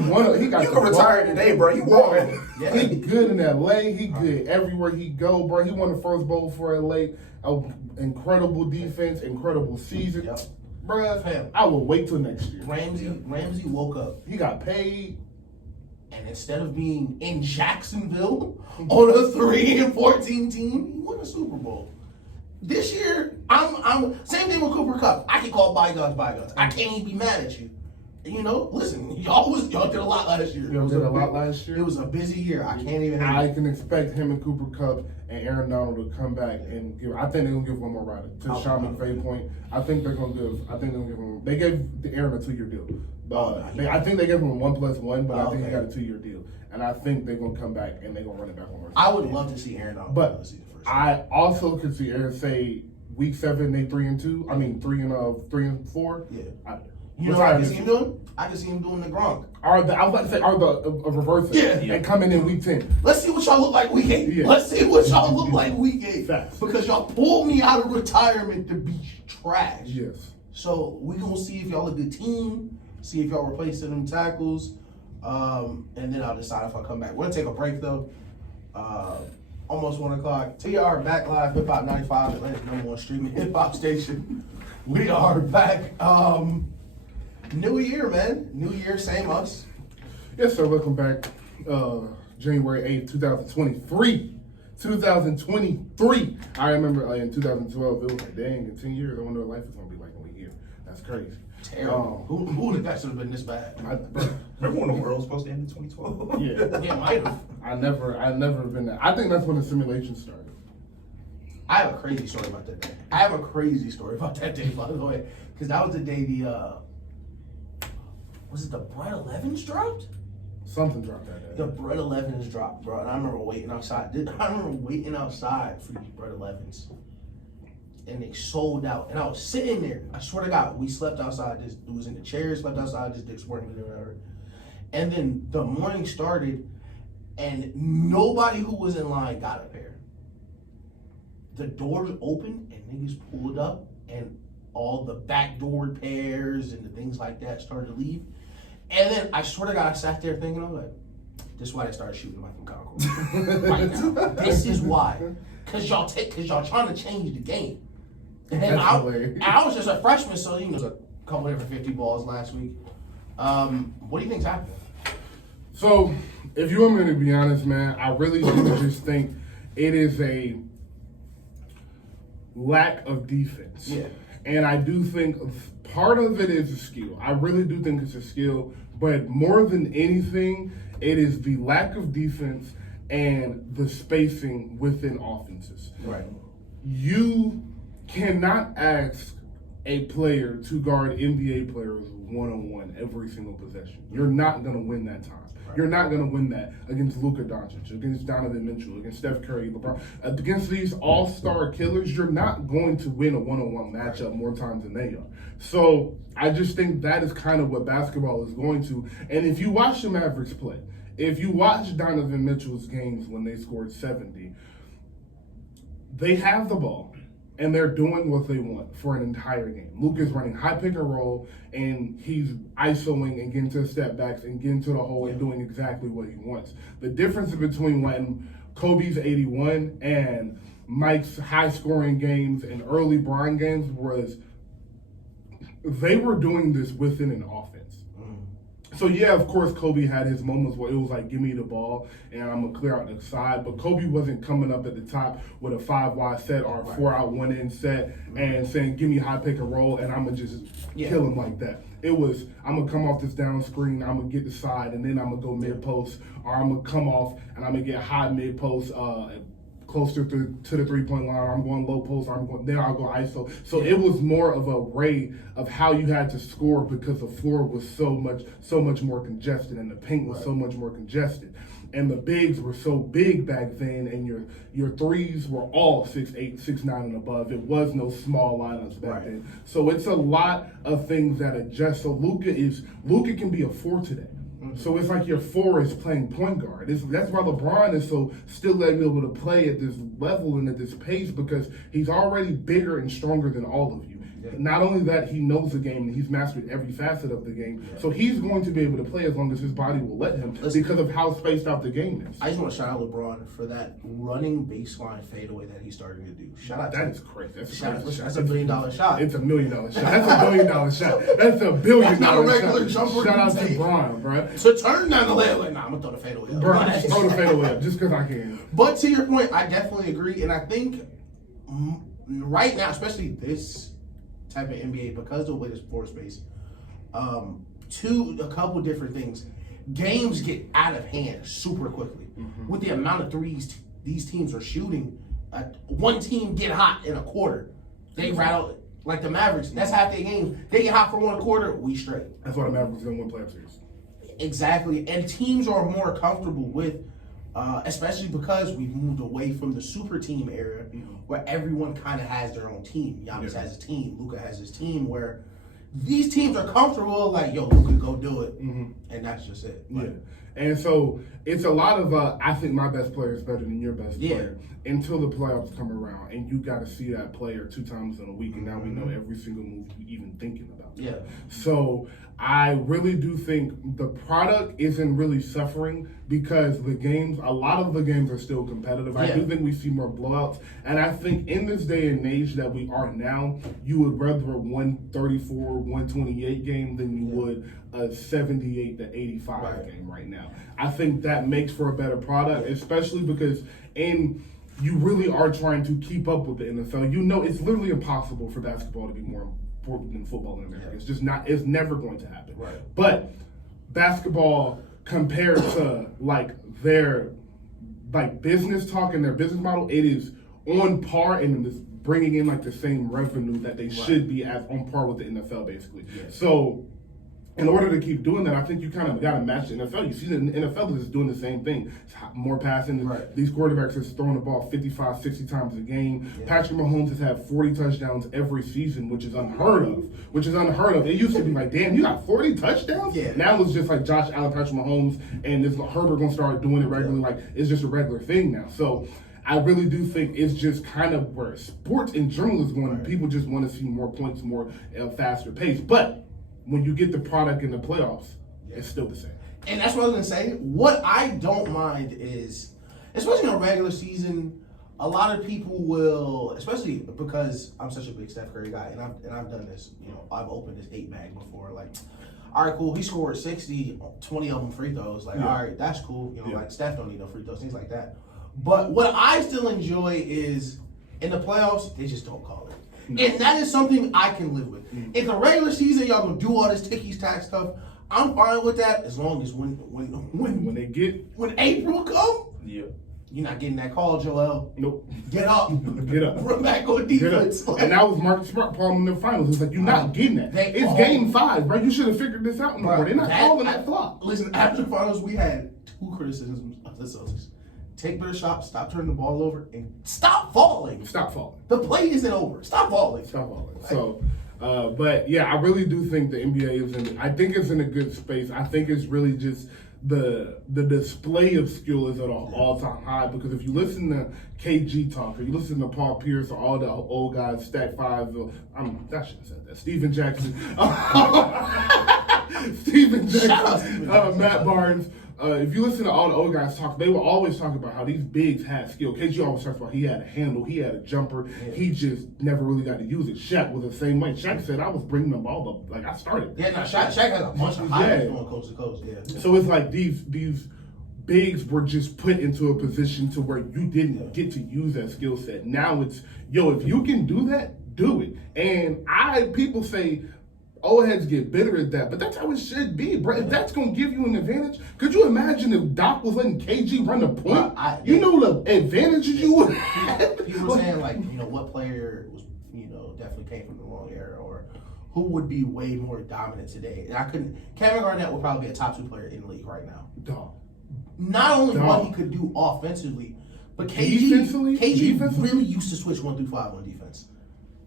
can retire today, bro. You won. Yeah. He good in LA. He good everywhere he go, bro. He won the first bowl for LA. Incredible defense, incredible season, Yep. bro. Fam. I will wait till next year. Ramsey woke up, He got paid. and instead of being in Jacksonville on a 3-14 team, he won a Super Bowl. This year, I'm same thing with Cooper Kupp. I can call bygones bygones. I can't even be mad at you. You know, listen, y'all did a lot last year. Y'all did a lot last year. It was a busy year. I can't even. I can expect him and Cooper Kupp and Aaron Donald to come back and give. I think they're gonna give one more ride to Sean McVay point. I think they're gonna give him. They gave Aaron a 2-year deal. I think they gave him a 1+1, but I think he got a 2-year deal, and I think they're gonna come back and they're gonna run it back one more time. I would love to see Aaron Donald. But see the first I also could see Aaron say week 7 they 3-2. I mean 3-4. Yeah. You know what I can see him doing? I can see him doing the Gronk. I was about to say reverse it. Yeah. And coming in week 10. Let's see what y'all look like week 8. Yeah. Let's see what y'all look like week 8. Facts. Because y'all pulled me out of retirement to be trash. Yes. So we gonna see if y'all a good team, see if y'all replacing them tackles, and then I'll decide if I come back. We're gonna take a break though. Almost 1 o'clock. We are back live, Hip Hop 95, Atlanta's #1 streaming hip hop station. We are back. New year, man. New year, same us. Yes, sir. Welcome back. January 8th, 2023. 2023. I remember in 2012, it was like, dang, in 10 years, I wonder what life is going to be like when we here. That's crazy. Terrible. Who would have thought should have been this bad? Remember when the world was supposed to end in 2012? Yeah. Yeah, might have. I never been there. I think that's when the simulation started. I have a crazy story about that day. By the way, because that was the day was it the Bread 11s dropped? Something dropped that day. The Bread 11s dropped, bro. And I remember waiting outside. For these Bread 11s. And they sold out. And I was sitting there. I swear to God, we slept outside. It was in the chairs, slept outside. This dicks weren't there, whatever. And then the morning started, and nobody who was in line got a pair. the doors opened and niggas pulled up and all the backdoor repairs and the things like that started to leave. And then I swear to God, I sat there thinking, I'm like, this is why they started shooting like from Concord right now. This is why. Cause y'all trying to change the game. And then I was just a freshman, so you know, a couple different 50 balls last week. What do you think's happening? So, if you want me to be honest, man, I really do just think it is a lack of defense. Yeah. And I do think part of it is a skill. I really do think it's a skill, but more than anything, it is the lack of defense and the spacing within offenses. Right. You cannot ask a player to guard NBA players one-on-one every single possession. You're not going to win that time. Right. You're not going to win that against Luka Doncic, against Donovan Mitchell, against Steph Curry, LeBron. Against these all-star killers, you're not going to win a one-on-one matchup more times than they are. So I just think that is kind of what basketball is going to. And if you watch the Mavericks play, if you watch Donovan Mitchell's games when they scored 70, they have the ball. And they're doing what they want for an entire game. Luka's running high pick and roll, and he's isoing and getting to the step backs and getting to the hole and doing exactly what he wants. The difference between when Kobe's 81 and Mike's high scoring games and early Bron games was they were doing this within an offense. So, yeah, of course, Kobe had his moments where it was like, give me the ball, and I'm going to clear out the side. But Kobe wasn't coming up at the top with a 5-wide set or a 4-out 1-in set and saying, give me high pick and roll, and I'm going to just kill him like that. It was, I'm going to come off this down screen, I'm going to get the side, and then I'm going to go mid-post, or I'm going to come off, and I'm going to get high mid-post, closer to the three-point line, or I'm going low post, or then I'll go ISO. So it was more of a array of how you had to score because the floor was so much more congested and the paint was so much more congested. And the bigs were so big back then, and your threes were all 6'8", 6'9", and above. It was no small lineups back then. So it's a lot of things that adjust. So Luka can be a 4 today. So it's like your 4 is playing point guard. That's why LeBron is so still able to play at this level and at this pace, because he's already bigger and stronger than all of you. Yeah. Not only that, he knows the game and he's mastered every facet of the game. Yeah. So he's going to be able to play as long as his body will let him because of how spaced out the game is. I just want to shout out LeBron for that running baseline fadeaway that he's starting to do. Shout out to him. That is crazy. That's a $1 billion shot. It's $1 million shot. That's a $1 billion shot. That's a $1 billion That's not a regular jumper. Shout out to Bron, bro. So turn down the layup. Like, nah, I'm going to throw the fadeaway up. Bro, just throw the fadeaway up just because I can. But to your point, I definitely agree. And I think right now, especially this type of NBA, because of the way this floor space, a couple different things. Games get out of hand super quickly. With the amount of threes these teams are shooting. One team get hot in a quarter. They rattle, like the Mavericks, that's half their games. They get hot for one quarter, we straight. That's why the Mavericks going to win playoff series. Exactly. And teams are more comfortable with, especially because we've moved away from the super team era where everyone kind of has their own team. Giannis has his team. Luka has his team, where these teams are comfortable, like, yo, Luka, go do it. And that's just it. Yeah. And so it's a lot of, I think my best player is better than your best player until the playoffs come around. And you got to see that player 2 times in a week. And now we know every single move you're even thinking about. Yeah. So I really do think the product isn't really suffering because a lot of the games are still competitive. I do think we see more blowouts. And I think in this day and age that we are now, you would rather a 134, 128 game than you would a 78 to 85 game right now. I think that makes for a better product, especially because you really are trying to keep up with the NFL. You know, it's literally impossible for basketball to be more important than football in America. It's just not. It's never going to happen. Right. But basketball, compared to their business talk and their business model, it is on par and is bringing in the same revenue that they should be on par with the NFL, basically. Yes. So in order to keep doing that, I think you kind of got to match the NFL. You see the NFL is doing the same thing. It's more passing. Right. These quarterbacks are throwing the ball 55, 60 times a game. Yeah. Patrick Mahomes has had 40 touchdowns every season, which is unheard of. It used to be like, damn, you got 40 touchdowns? Yeah. Now it's just like Josh Allen, Patrick Mahomes, and Herbert going to start doing it regularly. Like, it's just a regular thing now. So I really do think it's just kind of where sports in general is going. People just want to see more points, more faster pace. But when you get the product in the playoffs, it's still the same. And that's what I was gonna say. What I don't mind is, especially in a regular season, a lot of people will, especially because I'm such a big Steph Curry guy, and I've done this. You know, I've opened this 8-bag before. Like, all right, cool. He scored 60, 20 of them free throws. Like, all right, that's cool. You know, like Steph don't need no free throws, things like that. But what I still enjoy is in the playoffs, they just don't call it. And that is something I can live with. In the regular season, y'all gonna do all this ticky-tack stuff. I'm fine with that as long as when April come, you're not getting that call, Joel. Nope. Get up. Get up. Run back on defense. And that was Marcus Smart problem in the finals. It's like, you're not getting that. It's game 5, bro. You should have figured this out. They're not calling that flop. Listen, after the finals, we had 2 criticisms of the Celtics. Take better shots, stop turning the ball over, and stop falling. Stop falling. The play isn't over. Stop falling. Stop falling. So, but yeah, I really do think the NBA is in. I think it's in a good space. I think it's really just the display of skill is at an all-time high, because if you listen to KG talk, or you listen to Paul Pierce, or all the old guys, Stat 5, I shouldn't have said that. Steven Jackson, Matt Barnes. If you listen to all the old guys talk, they will always talk about how these bigs had skill. KG always talks about he had a handle, he had a jumper, he just never really got to use it. Shaq was the same way. Shaq said, I was bringing the ball up, like I started. Yeah, no, Shaq has a bunch of highlights going coast to coast. Yeah. So it's like these bigs were just put into a position to where you didn't get to use that skill set. Now it's, if you can do that, do it. And people say, old heads get bitter at that, but that's how it should be, bro. If that's going to give you an advantage, could you imagine if Doc was letting KG run the point? You know the advantages you would have. People were saying, like, what player was, definitely came from the wrong era, or who would be way more dominant today. And Kevin Garnett would probably be a top 2 player in the league right now. Dog. Not only what he could do offensively, but KG really used to switch 1 through 5 on defense.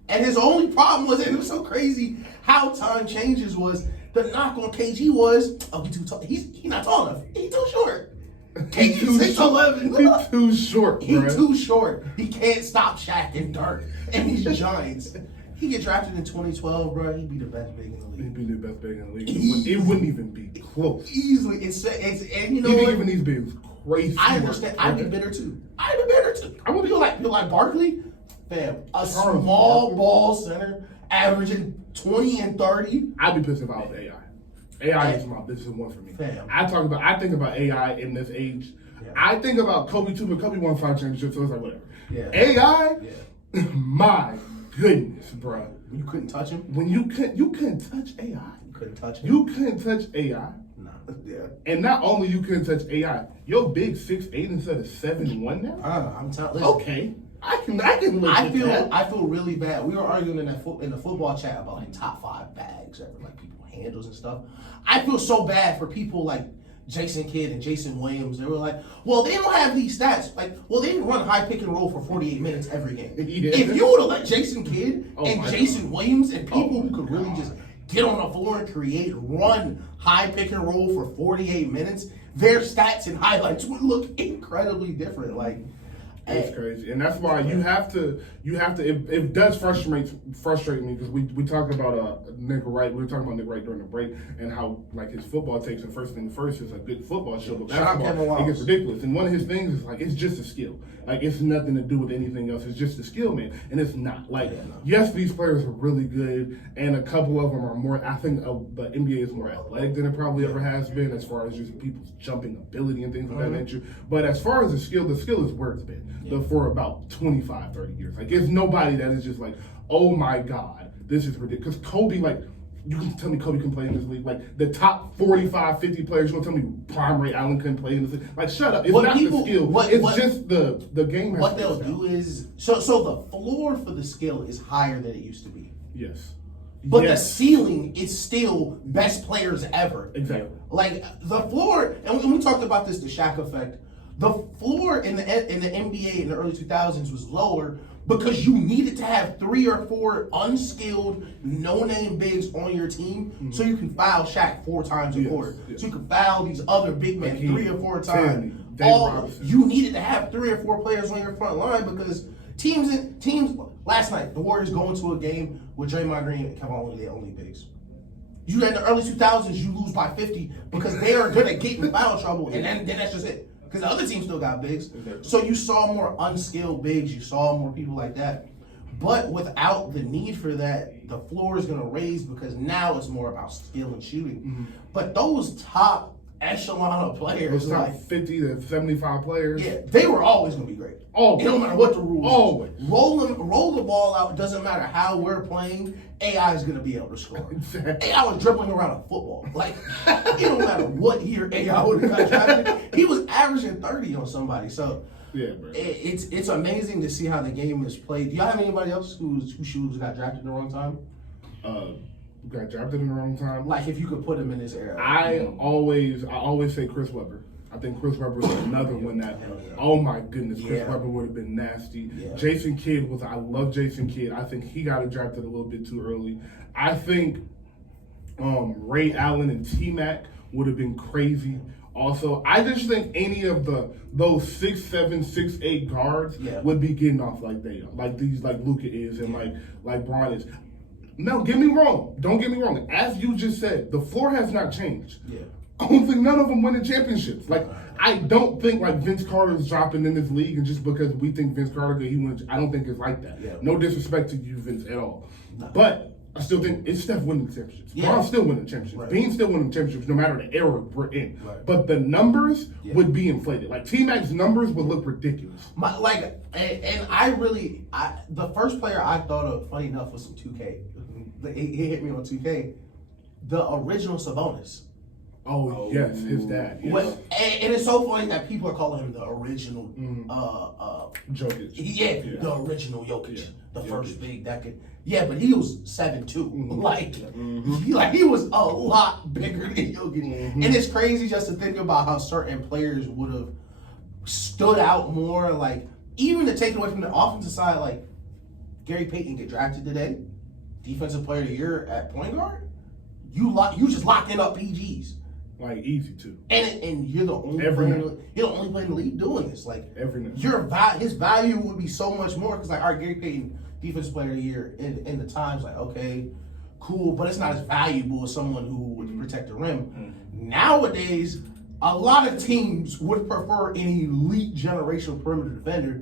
And his only problem was, and it was so crazy how time changes, was the knock on KG was, he's too tall. He's not tall enough. He's too short. KG's 6'11". He's too short, bro. He's too short. He can't stop Shaq and Dirk and these Giants. He get drafted in 2012, bro. He'd be the best big in the league. He'd be the best big in the league. It wouldn't even be close. Easily. And you know what? Even these bigs crazy. I understand. I'd be bitter too. I would feel like Barkley. Fam, a small ball center averaging 20 and 30. I'd be pissed if I was AI. AI is one for me. Fam. I think about AI in this age. Yeah. I think about Kobe too, but Kobe won 5 championships, so it's like whatever. Yeah. AI, my goodness, bro. You couldn't touch him? When you couldn't touch AI. You couldn't touch him? You couldn't touch AI. Nah. Yeah. And not only you couldn't touch AI, your big 6'8" instead of 7'1" now? I'm telling you. Okay. I can live I feel really bad. We were arguing in the football chat about like top 5 bags or like people handles and stuff. I feel so bad for people like Jason Kidd and Jason Williams. They were like, well, they don't have these stats. Like, well, they didn't run high pick and roll for 48 minutes every game. Yeah. If you would have let Jason Kidd and Jason Williams and people who could really just get on the floor and run high pick and roll for 48 minutes, their stats and highlights would look incredibly different. Like, it's crazy, and that's why you have to. It does frustrate me, because we talk about Nick Wright. We were talking about Nick Wright during the break, and how like his football takes, and first thing first is a good football show, but basketball it gets ridiculous. And one of his things is like, it's just a skill. Like, it's nothing to do with anything else. It's just a skill, man, and it's not. Like, yes, these players are really good, and a couple of them are more. I think the NBA is more athletic than it probably ever has been, as far as just people's jumping ability and things of that nature. But as far as the skill is where it's been. For about 25, 30 years. Like, there's nobody that is just like, oh my God, this is ridiculous. Because Kobe, like, you can tell me Kobe can play in this league. Like, the top 45, 50 players, you're going to tell me Prime Ray Allen couldn't play in this league. Like, shut up. It's not the skill. It's just the game. What they'll do is, so the floor for the skill is higher than it used to be. Yes. But the ceiling is still best players ever. Exactly. Like, the floor, and when we talked about this, the Shaq effect, the floor in the NBA in the early 2000s was lower because you needed to have 3 or 4 unskilled, no-name bigs on your team, so you can foul Shaq 4 times a quarter. So you can foul these other big men 3 or 4 times. You needed to have 3 or 4 players on your front line because teams last night, the Warriors go into a game with Draymond Green and Kevin Ollie, their only bigs. You in the early 2000s, you lose by 50 because they are going to get in foul trouble, and then that's just it. Because the other team still got bigs. So you saw more unskilled bigs. You saw more people like that. But without the need for that, the floor is going to raise because now it's more about skill and shooting. Mm-hmm. But those top echelon of players, those top 50 to 75 players, yeah, they were always going to be great. Always. It don't matter what the rules. Always. Roll the ball out. Doesn't matter how we're playing. AI is going to be able to score. Exactly. AI was dribbling around a football. Like, it don't matter what year AI would have got drafted. He was averaging 30 on somebody. So, yeah, bro. It's amazing to see how the game is played. Do y'all have anybody else whose shoes got drafted in the wrong time? Got drafted in the wrong time. Like, if you could put him in this era. I always say Chris Webber. I think Chris Webber is another one that, oh my goodness, Chris Webber would have been nasty. Yeah. Jason Kidd I love Jason Kidd. I think he got drafted a little bit too early. I think Ray Allen and T-Mac would have been crazy. Also, I just think any of those 6'7", 6'8" guards would be getting off like they are, like Luka is and like Bron is. Now, don't get me wrong. As you just said, the floor has not changed. Yeah. I don't think none of them winning championships. Like, I don't think like Vince Carter's dropping in this league, and just because we think Vince Carter he wins, I don't think it's like that. Yeah. No disrespect to you, Vince, at all. No. But I still think it's Steph winning the championships. Yeah. Bron's still winning championships. Right. Bean's still winning championships, no matter the era we're in. Right. But the numbers would be inflated. Like T-Mac's numbers would look ridiculous. The first player I thought of, funny enough, was some 2K. He hit me on 2K. The original Sabonis. Oh yes, his dad. Yes. Well, and it's so funny that people are calling him the original Jokic. The original Jokic, the first big decade. Yeah, but he was 7'2". He was a lot bigger than Jokic. And it's crazy just to think about how certain players would have stood out more. Like, even to take it away from the offensive side, like Gary Payton get drafted today, Defensive Player of the Year at point guard. You just locking up PGs. Like, easy too. And you're the only player in the league doing this. Like, his value would be so much more because, like, all right, Gary Payton, Defensive Player of the Year in the Times, like, okay, cool, but it's not as valuable as someone who would protect the rim. Nowadays, a lot of teams would prefer an elite generational perimeter defender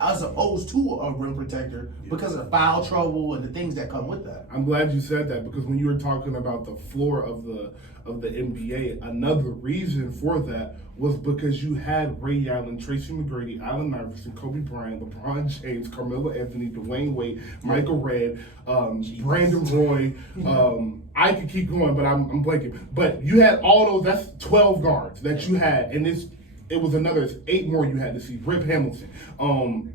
as opposed to a rim protector because of the foul trouble and the things that come with that. I'm glad you said that because when you were talking about the floor of the NBA, another reason for that was because you had Ray Allen, Tracy McGrady, Allen Iverson, Kobe Bryant, LeBron James, Carmelo Anthony, Dwayne Wade, Michael Redd, Brandon Roy. I could keep going, but I'm blanking. But you had all those. That's 12 guards that you had, and it was another 8 more you had to see. Rip Hamilton,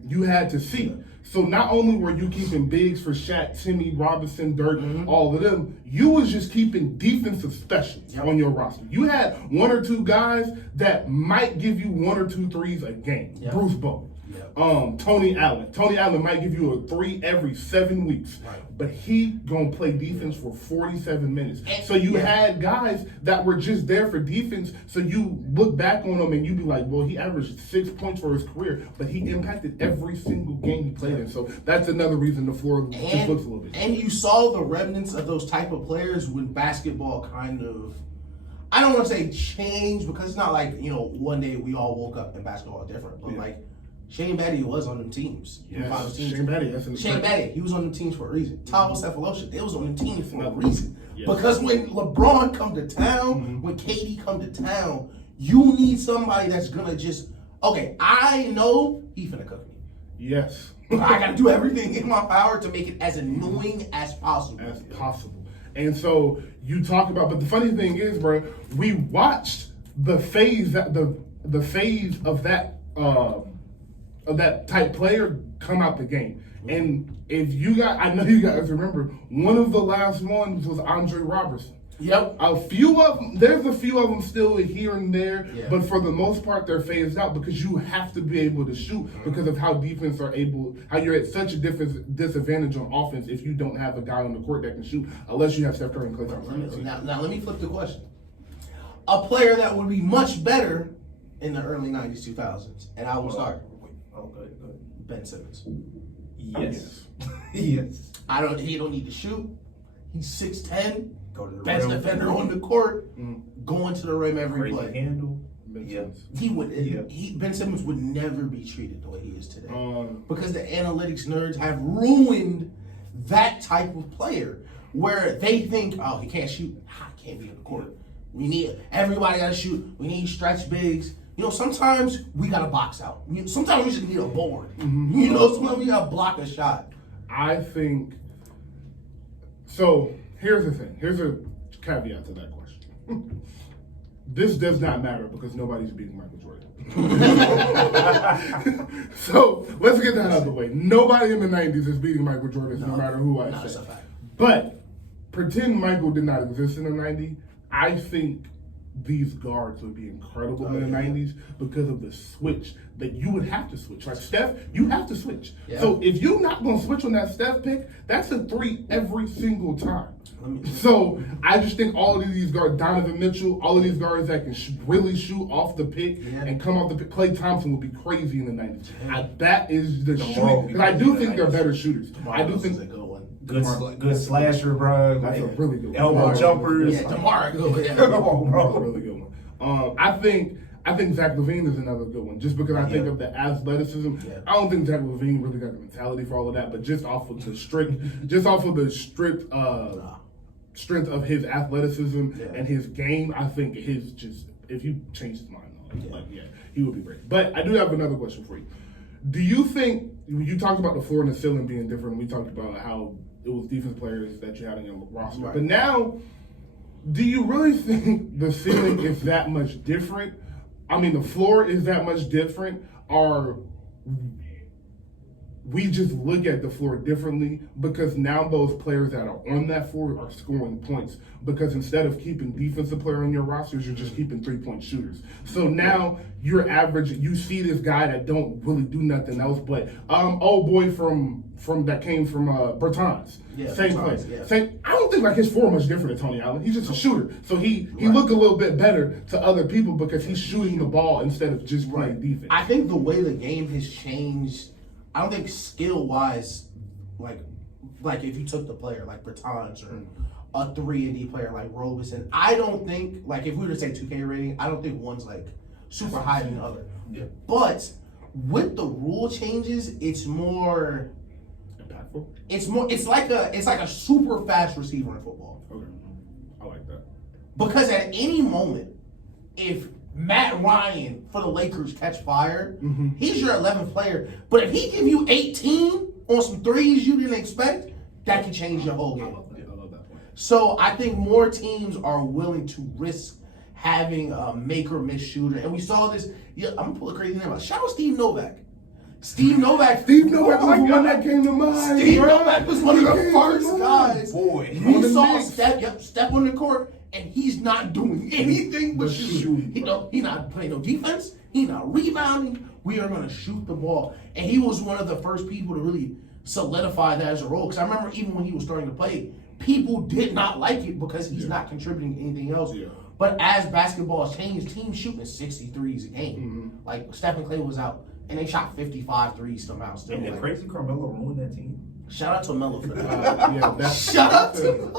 you had to see. So not only were you keeping bigs for Shaq, Timmy, Robinson, Dirk, all of them, you was just keeping defensive specialists on your roster. You had 1 or 2 guys that might give you 1 or 2 threes a game. Bruce Bowen. Tony Allen. Tony Allen might give you a 3 every 7 weeks. Right. But he gonna play defense for 47 minutes. So you had guys that were just there for defense. So you look back on them and you be like, well, he averaged 6 points for his career, but he impacted every single game he played in. So that's another reason the floor just looks a little bit. And you saw the remnants of those type of players when basketball kind of, I don't want to say changed because it's not like, one day we all woke up and basketball is different, but like, Shane Battier was on them teams. Yes, Shane Battier, he was on them teams for a reason. Tavo Cephalosha, they was on them teams for a reason. Yes. Because when LeBron come to town, when KD come to town, you need somebody that's gonna just, okay, I know he finna cook me. Yes. I gotta do everything in my power to make it as annoying as possible. And so you talk about, but the funny thing is, bro, we watched the phase of that type player come out the game. And if I know you guys remember, one of the last ones was Andre Robertson. Yep. There's a few of them still here and there, but for the most part, they're phased out because you have to be able to shoot because of how you're at such a disadvantage on offense if you don't have a guy on the court that can shoot, unless you have Steph Curry and Klay Thompson. Now let me flip the question. A player that would be much better in the early 90s, 2000s, and I will start Oh, good. Ben Simmons. Yes. Yes. He don't need to shoot. He's 6'10", Go to the best rim. defender on the court, going to the rim every Crazy play. handle. Yeah. Ben Simmons would never be treated the way he is today because the analytics nerds have ruined that type of player where they think, oh, he can't shoot, he can't be on the court. Everybody got to shoot. We need stretch bigs. Sometimes we got to box out. Sometimes we just need a board. Sometimes we got to block a shot. I think. So here's the thing. Here's a caveat to that question. This does not matter because nobody's beating Michael Jordan. So let's get that out of the way. Nobody in the 90s is beating Michael Jordan, no matter who I say. But pretend Michael did not exist in the 90s. I think these guards would be incredible in the 90s because of the switch that you would have to switch. Like Steph, you have to switch. Yeah. So if you're not going to switch on that Steph pick, that's a 3 every single time. So I just think all of these guards, Donovan Mitchell, all of these guards that can really shoot off the pick and come off the pick. Klay Thompson would be crazy in the 90s. That is the shooting. Because I do think they're better shooters. I do think a good one. Good slasher, bro. That's a really good one. Elbow jumpers. Yeah, DeMar. Come on, bro. That's a really good one. I think Zach LaVine is another good one, just because I think of the athleticism. Yeah. I don't think Zach LaVine really got the mentality for all of that, but just off of the strength of his athleticism and his game, I think if you change his mind on it, he would be great. But I do have another question for you. Do you think, you talked about the floor and the ceiling being different, and we talked about how it was defense players that you had in your roster, but now, do you really think the ceiling is that much different? I mean, the floor is that much different, or we just look at the floor differently because now those players that are on that floor are scoring points, because instead of keeping defensive player on your rosters, you're just keeping 3-point shooters. So now you're average. You see this guy that don't really do nothing else, but old boy from that came from Bertans. Same place. Yeah. Same. I don't think like his floor much different than Tony Allen. He's just a shooter. So he look a little bit better to other people because he's shooting the ball instead of just playing defense. I think the way the game has changed, I don't think skill-wise, like if you took the player like Bertans or a 3-and-D player like Robeson, I don't think, like if we were to say 2K rating, I don't think one's like super high than the other. Yeah. But with the rule changes, it's more impactful. It's like a super fast receiver in football. Okay. I like that. Because at any moment, if Matt Ryan for the Lakers catch fire, he's your 11th player. But if he give you 18 on some threes you didn't expect, that can change your whole game. I love that point. So I think more teams are willing to risk having a make or miss shooter. And we saw this, I'm going to pull a crazy name out. Shout out Steve Novak. Steve Novak was the one that came to mind. Steve Novak was one of the first guys. Boy. We saw step on the court, and he's not doing anything but shoot. He not playing no defense. He not rebounding. We are going to shoot the ball. And he was one of the first people to really solidify that as a role. Because I remember even when he was starting to play, people did not like it because he's not contributing to anything else. Yeah. But as basketball has changed, teams shooting 63s a game. Like Stephen Clay was out, and they shot 55 threes somehow. Still, and crazy Carmelo ruined that team. Shout out to Melo for that. Shout out to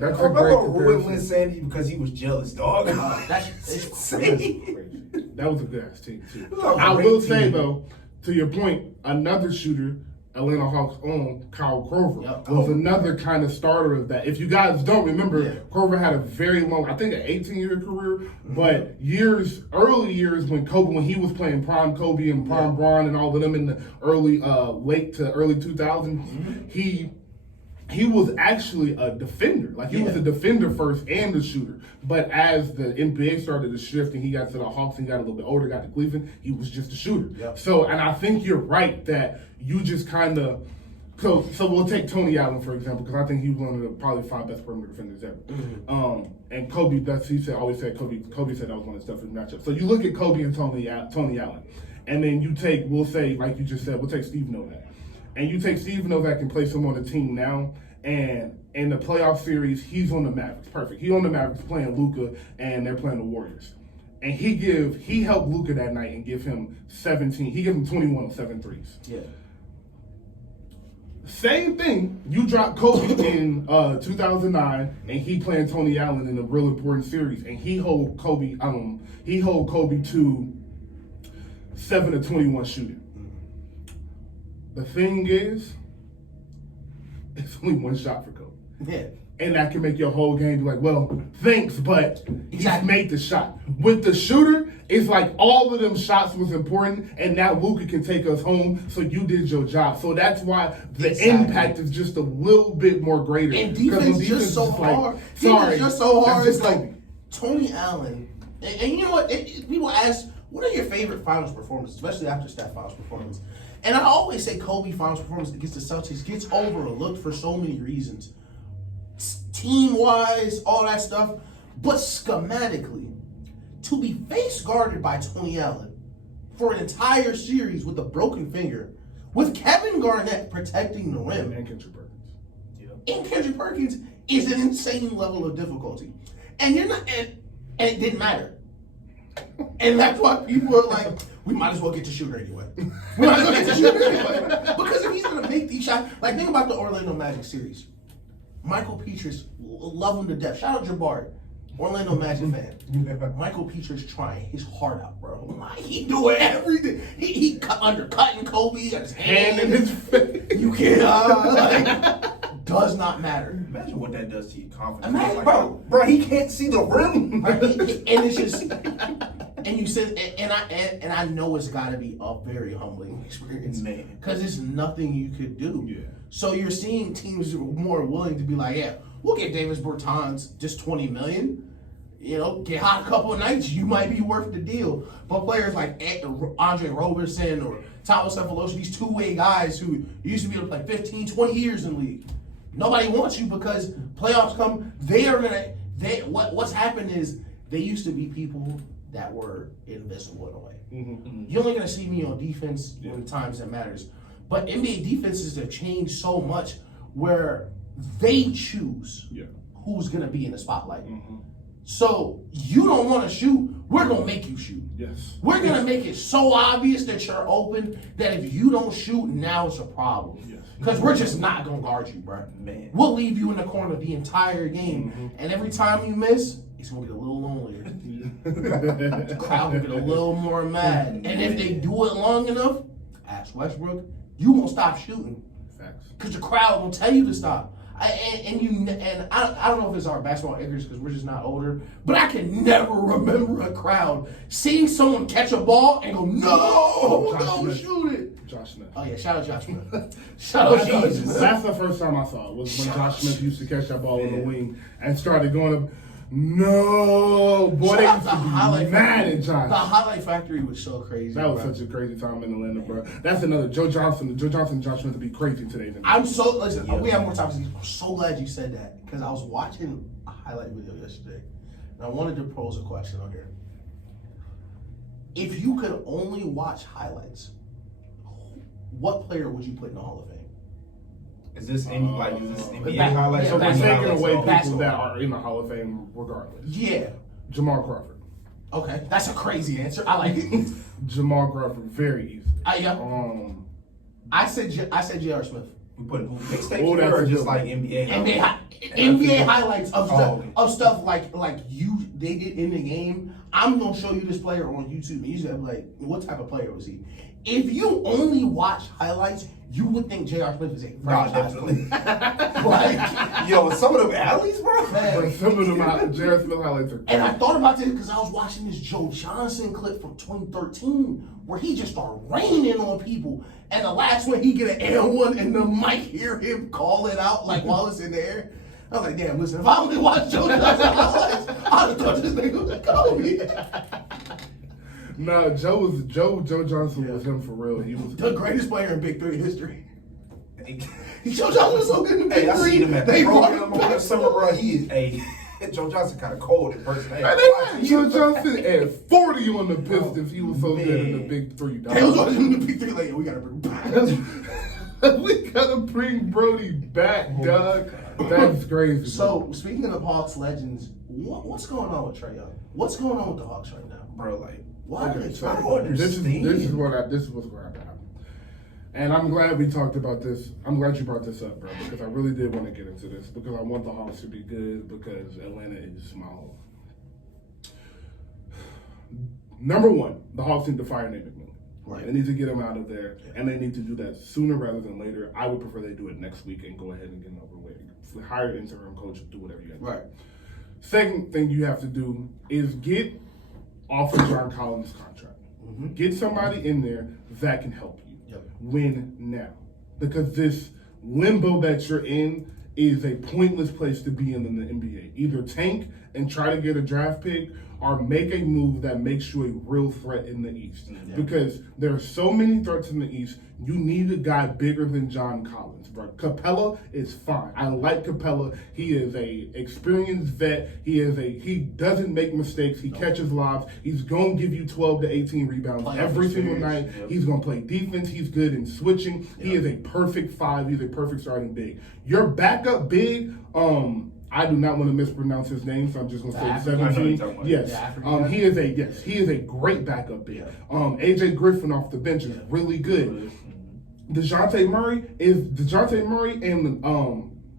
that's Carmelo ruined Lynn Sandy because he was jealous, dog. That's insane. That was a good ass team too. I will say though, to your point, another shooter, Atlanta Hawks' own Kyle Korver, was another kind of starter of that. If you guys don't remember, Korver had a very long, I think an 18-year career, but early years when he was playing prime Kobe and prime Bron and all of them in the late to early 2000s, he was actually a defender. Like, he was a defender first and a shooter. But as the NBA started to shift and he got to the Hawks and got a little bit older, got to Cleveland, he was just a shooter. Yep. So, and I think you're right that you just kind of, so we'll take Tony Allen, for example, because I think he was one of the probably 5 best perimeter defenders ever. And Kobe, always said Kobe said that was one of the toughest matchups. So you look at Kobe and Tony Allen, and then you take, we'll say, like you just said, we'll take Steve Novak. And you take Steve Novak and place him on the team now, and in the playoff series, he's on the Mavericks. Perfect. He's on the Mavericks playing Luka, and they're playing the Warriors. and he helped Luka that night and give him 17. He gave him 21 on 7 threes. Yeah. Same thing. You dropped Kobe in 2009, and he playing Tony Allen in a real important series, and he hold Kobe to 7 of 21 shooting. The thing is, it's only one shot for Kobe. Yeah. And that can make your whole game be like, well, thanks, but Exactly. he's made the shot. With the shooter, it's like all of them shots was important, and now Luka can take us home, so you did your job. So that's why the impact is just a little bit more greater. And defense just so hard. Defense just so hard. It's like Tony Allen. And you know what? People ask, what are your favorite finals performances, especially after Steph finals performance? And I always say Kobe finals performance against the Celtics gets overlooked for so many reasons. Team-wise, all that stuff. But schematically, to be face guarded by Tony Allen for an entire series with a broken finger, with Kevin Garnett protecting the rim, And Kendrick Perkins. and Kendrick Perkins is an insane level of difficulty. And you're not, and it didn't matter. And that's why people are like, we might as well get the shooter anyway. We might as well get the shooter anyway. Because if he's going to make these shots, like think about the Orlando Magic series. Michael Petrus, love him to death. Shout out Jabari, Orlando Magic fan. Michael Petrus trying his heart out, bro. Like, he doing everything. He undercutting Kobe, got his hand in his face. You can't, does not matter. Imagine what that does to your confidence. Imagine, like, bro, he can't see the rim. And it's just, and you said, and I know it's got to be a very humbling experience, Man. because there's nothing you could do. Yeah. So you're seeing teams more willing to be like, yeah, we'll get Davis Bertans just $20 million. You know, get hot a couple of nights, you might be worth the deal. But players like Andre Roberson or Thomas Cephalosha, these two-way guys who used to be able to play 15, 20 years in the league, nobody wants you because playoffs come. What's happened is they used to be people that were invisible in a way. Mm-hmm. You're only going to see me on defense when times that matters. But NBA defenses have changed so much where they choose who's going to be in the spotlight. Mm-hmm. So you don't want to shoot, we're going to make you shoot. Yes. We're going to make it so obvious that you're open that if you don't shoot, now it's a problem. Yes. Because we're just not going to guard you, bro. Man. We'll leave you in the corner the entire game. And every time you miss, it's going to get a little lonelier. The crowd will get a little more mad. And if they do it long enough, ask Westbrook, you won't stop shooting. Facts. Because the crowd will tell you to stop. I don't know if it's our basketball ignorance because we're just not older, but I can never remember a crowd seeing someone catch a ball and go, no, don't shoot it. Josh Smith. Oh yeah, shout out Josh Smith. Shout out Josh Smith. That's the first time I saw it, was when Josh Smith used to catch that ball in the wing and started going up. No, boy, they used to be mad at Josh. The Highlight Factory was so crazy. That was such a crazy time in Atlanta, bro. That's another Joe Johnson and Josh Smith would be crazy today. I'm so, listen, we have more time. I'm so glad you said that because I was watching a highlight video yesterday and I wanted to pose a question on here. If you could only watch highlights, what player would you put in the Hall of Fame? Is this NBA back- highlights? yeah, or We're back- taking highlights? away Oh, people that are in the Hall of Fame regardless. Yeah. Jamal Crawford. Okay, that's a crazy answer. I like it. Jamal Crawford, very easy. I said J.R. Smith. We put mixtape Oh, here that's or a just good like one. NBA? NBA highlights of stuff, Oh, okay. like they did in the game. I'm gonna show you this player on YouTube. And you're gonna be like, what type of player was he? If you only watch highlights, you would think J.R. Smith is a franchise definitely. Like, Yo, some of them alleys, bro. But man. some of them, Jared Smith highlights are And I thought about this because I was watching this Joe Johnson clip from 2013 where he just started raining on people. And the last one, he get an L1 and the mic hear him call it out like while it's in the air. I was like, damn, listen, if I only watched Joe Johnson highlights, I'd have thought this nigga was a Kobe. No, Joe Johnson was him for real. He was The greatest player in Big Three history. Hey, Joe Johnson was so good in Big I Three. seen him at the They brought program him over back the summer, bro. He is Joe Johnson kind of cold in person. Hey, Joe Johnson at 40 on the Pistons. He was so good in the Big Three. Dog. They was watching him in the Big Three like, we gotta bring him back. We gotta bring Brody back, dog. That's crazy. So, speaking of Hawks legends, What's going on with Trae Young? What's going on with the Hawks right now? Bro, like, Why are they Okay, so I don't understand. this is what's going to happen. And I'm glad we talked about this. I'm glad you brought this up, bro, because I really did want to get into this because I want the Hawks to be good because Atlanta is my home. Number one, the Hawks need to fire Nate McMillan. Right. They need to get him out of there, and they need to do that sooner rather than later. I would prefer they do it next week and go ahead and get it over with. Hire an interim coach, do whatever you have to do. Right. Second thing you have to do is get off of John Collins' contract. Mm-hmm. Get somebody in there that can help you Yep. win now. Because this limbo that you're in is a pointless place to be in the NBA. Either tank and try to get a draft pick or make a move that makes you a real threat in the East. Yeah. Because there are so many threats in the East, you need a guy bigger than John Collins, bro. Capella is fine. I like Capella. He is a experienced vet. He doesn't make mistakes. He catches lobs. He's going to give you 12 to 18 rebounds Playoff every single experience. night. Yep. He's going to play defense. He's good in switching. He is a perfect 5. He's a perfect starting big. Your backup big, I do not want to mispronounce his name, so I'm just going to say African. I know you're 17. talking about. Yes, The African. he is a great backup big. Yeah. AJ Griffin off the bench is really good. DeJounte Murray and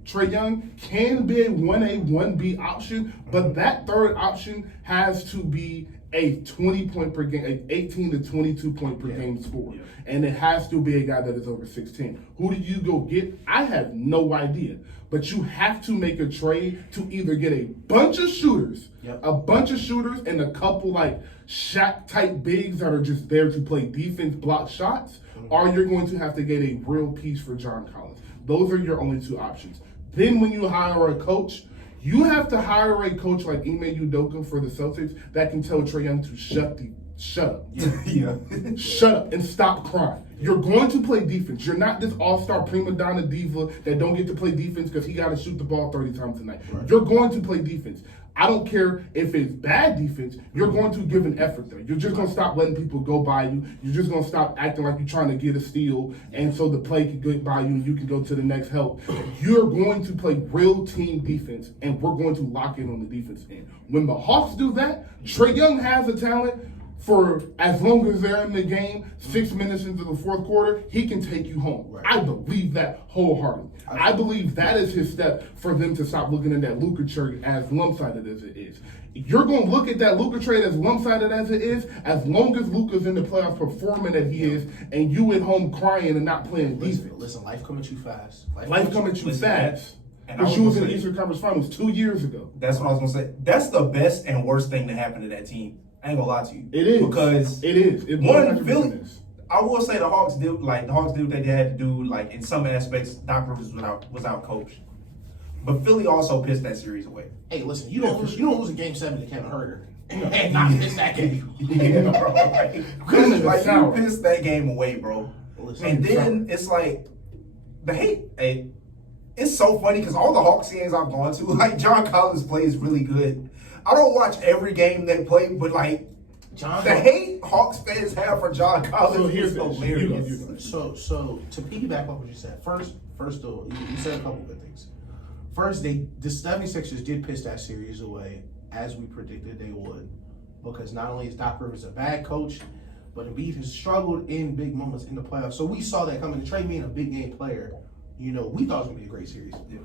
Trae Young can be a 1A, 1B option, but that third option has to be a 20-point per game, an 18 to 22 point per game score. Yeah. And it has to be a guy that is over 6'10". Who do you go get? I have no idea. But you have to make a trade to either get a bunch of shooters, and a couple like Shaq type bigs that are just there to play defense, block shots, or you're going to have to get a real piece for John Collins. Those are your only two options. Then when you hire a coach, you have to hire a coach like Ime Udoka for the Celtics that can tell Trae Young to shut up. Yeah. Shut up and stop crying. You're going to play defense. You're not this all-star prima donna diva that don't get to play defense because he got to shoot the ball 30 times a night. Right. You're going to play defense. I don't care if it's bad defense. You're going to give an effort there. You're just going to stop letting people go by you. You're just going to stop acting like you're trying to get a steal and so the play can get by you and you can go to the next help. You're going to play real team defense and we're going to lock in on the defense end. When the Hawks do that, Trae Young has the talent. For as long as they're in the game, 6 minutes into the fourth quarter, he can take you home. Right. I believe that wholeheartedly. I believe that is his step for them to stop looking at that Luka trade as lump-sided as it is. You're going to look at that Luka trade as lump-sided as it is, as long as Luka's in the playoffs performing that he is, and you at home crying and not playing defense. Listen, life coming too fast. Life coming too fast. And I Because was you was in gonna the say- Eastern Conference Finals 2 years ago. That's what I was gonna say. That's the best and worst thing to happen to that team. I ain't gonna lie to you. It is. Because it is. It one 100% Philly, is. I will say the Hawks did what they had to do. Like in some aspects, Doc Rivers was out coached. But Philly also pissed that series away. Hey, listen, you don't lose in Game 7 to Kevin Herter and not miss that game. Yeah, bro. Like you pissed that game away, bro. Listen, And then it's like the hate. Hey, it's so funny because all the Hawks games I've gone to, like John Collins plays really good. I don't watch every game they play, but like the hate Hawks fans have for John Collins is hilarious. So to piggyback off what you said, first though, you said a couple good things. First, the 76ers did piss that series away, as we predicted they would, because not only is Doc Rivers a bad coach, but Embiid has struggled in big moments in the playoffs. So we saw that coming. Trae being a big game player, we thought it was going to be a great series. Yeah.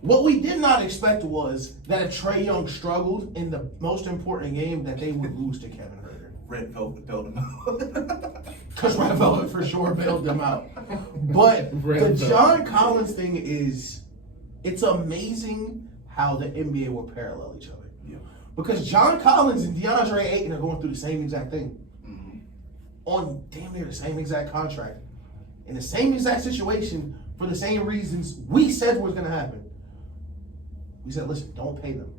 What we did not expect was that if Trae Young struggled in the most important game, that they would lose to Kevin Herter. Red Velvet bailed him out. Because Red Velvet for sure bailed them out. But the John Collins thing is, it's amazing how the NBA will parallel each other. Yeah. Because John Collins and DeAndre Ayton are going through the same exact thing. Mm-hmm. On damn near the same exact contract. In the same exact situation for the same reasons we said was going to happen. We said, listen, don't pay them.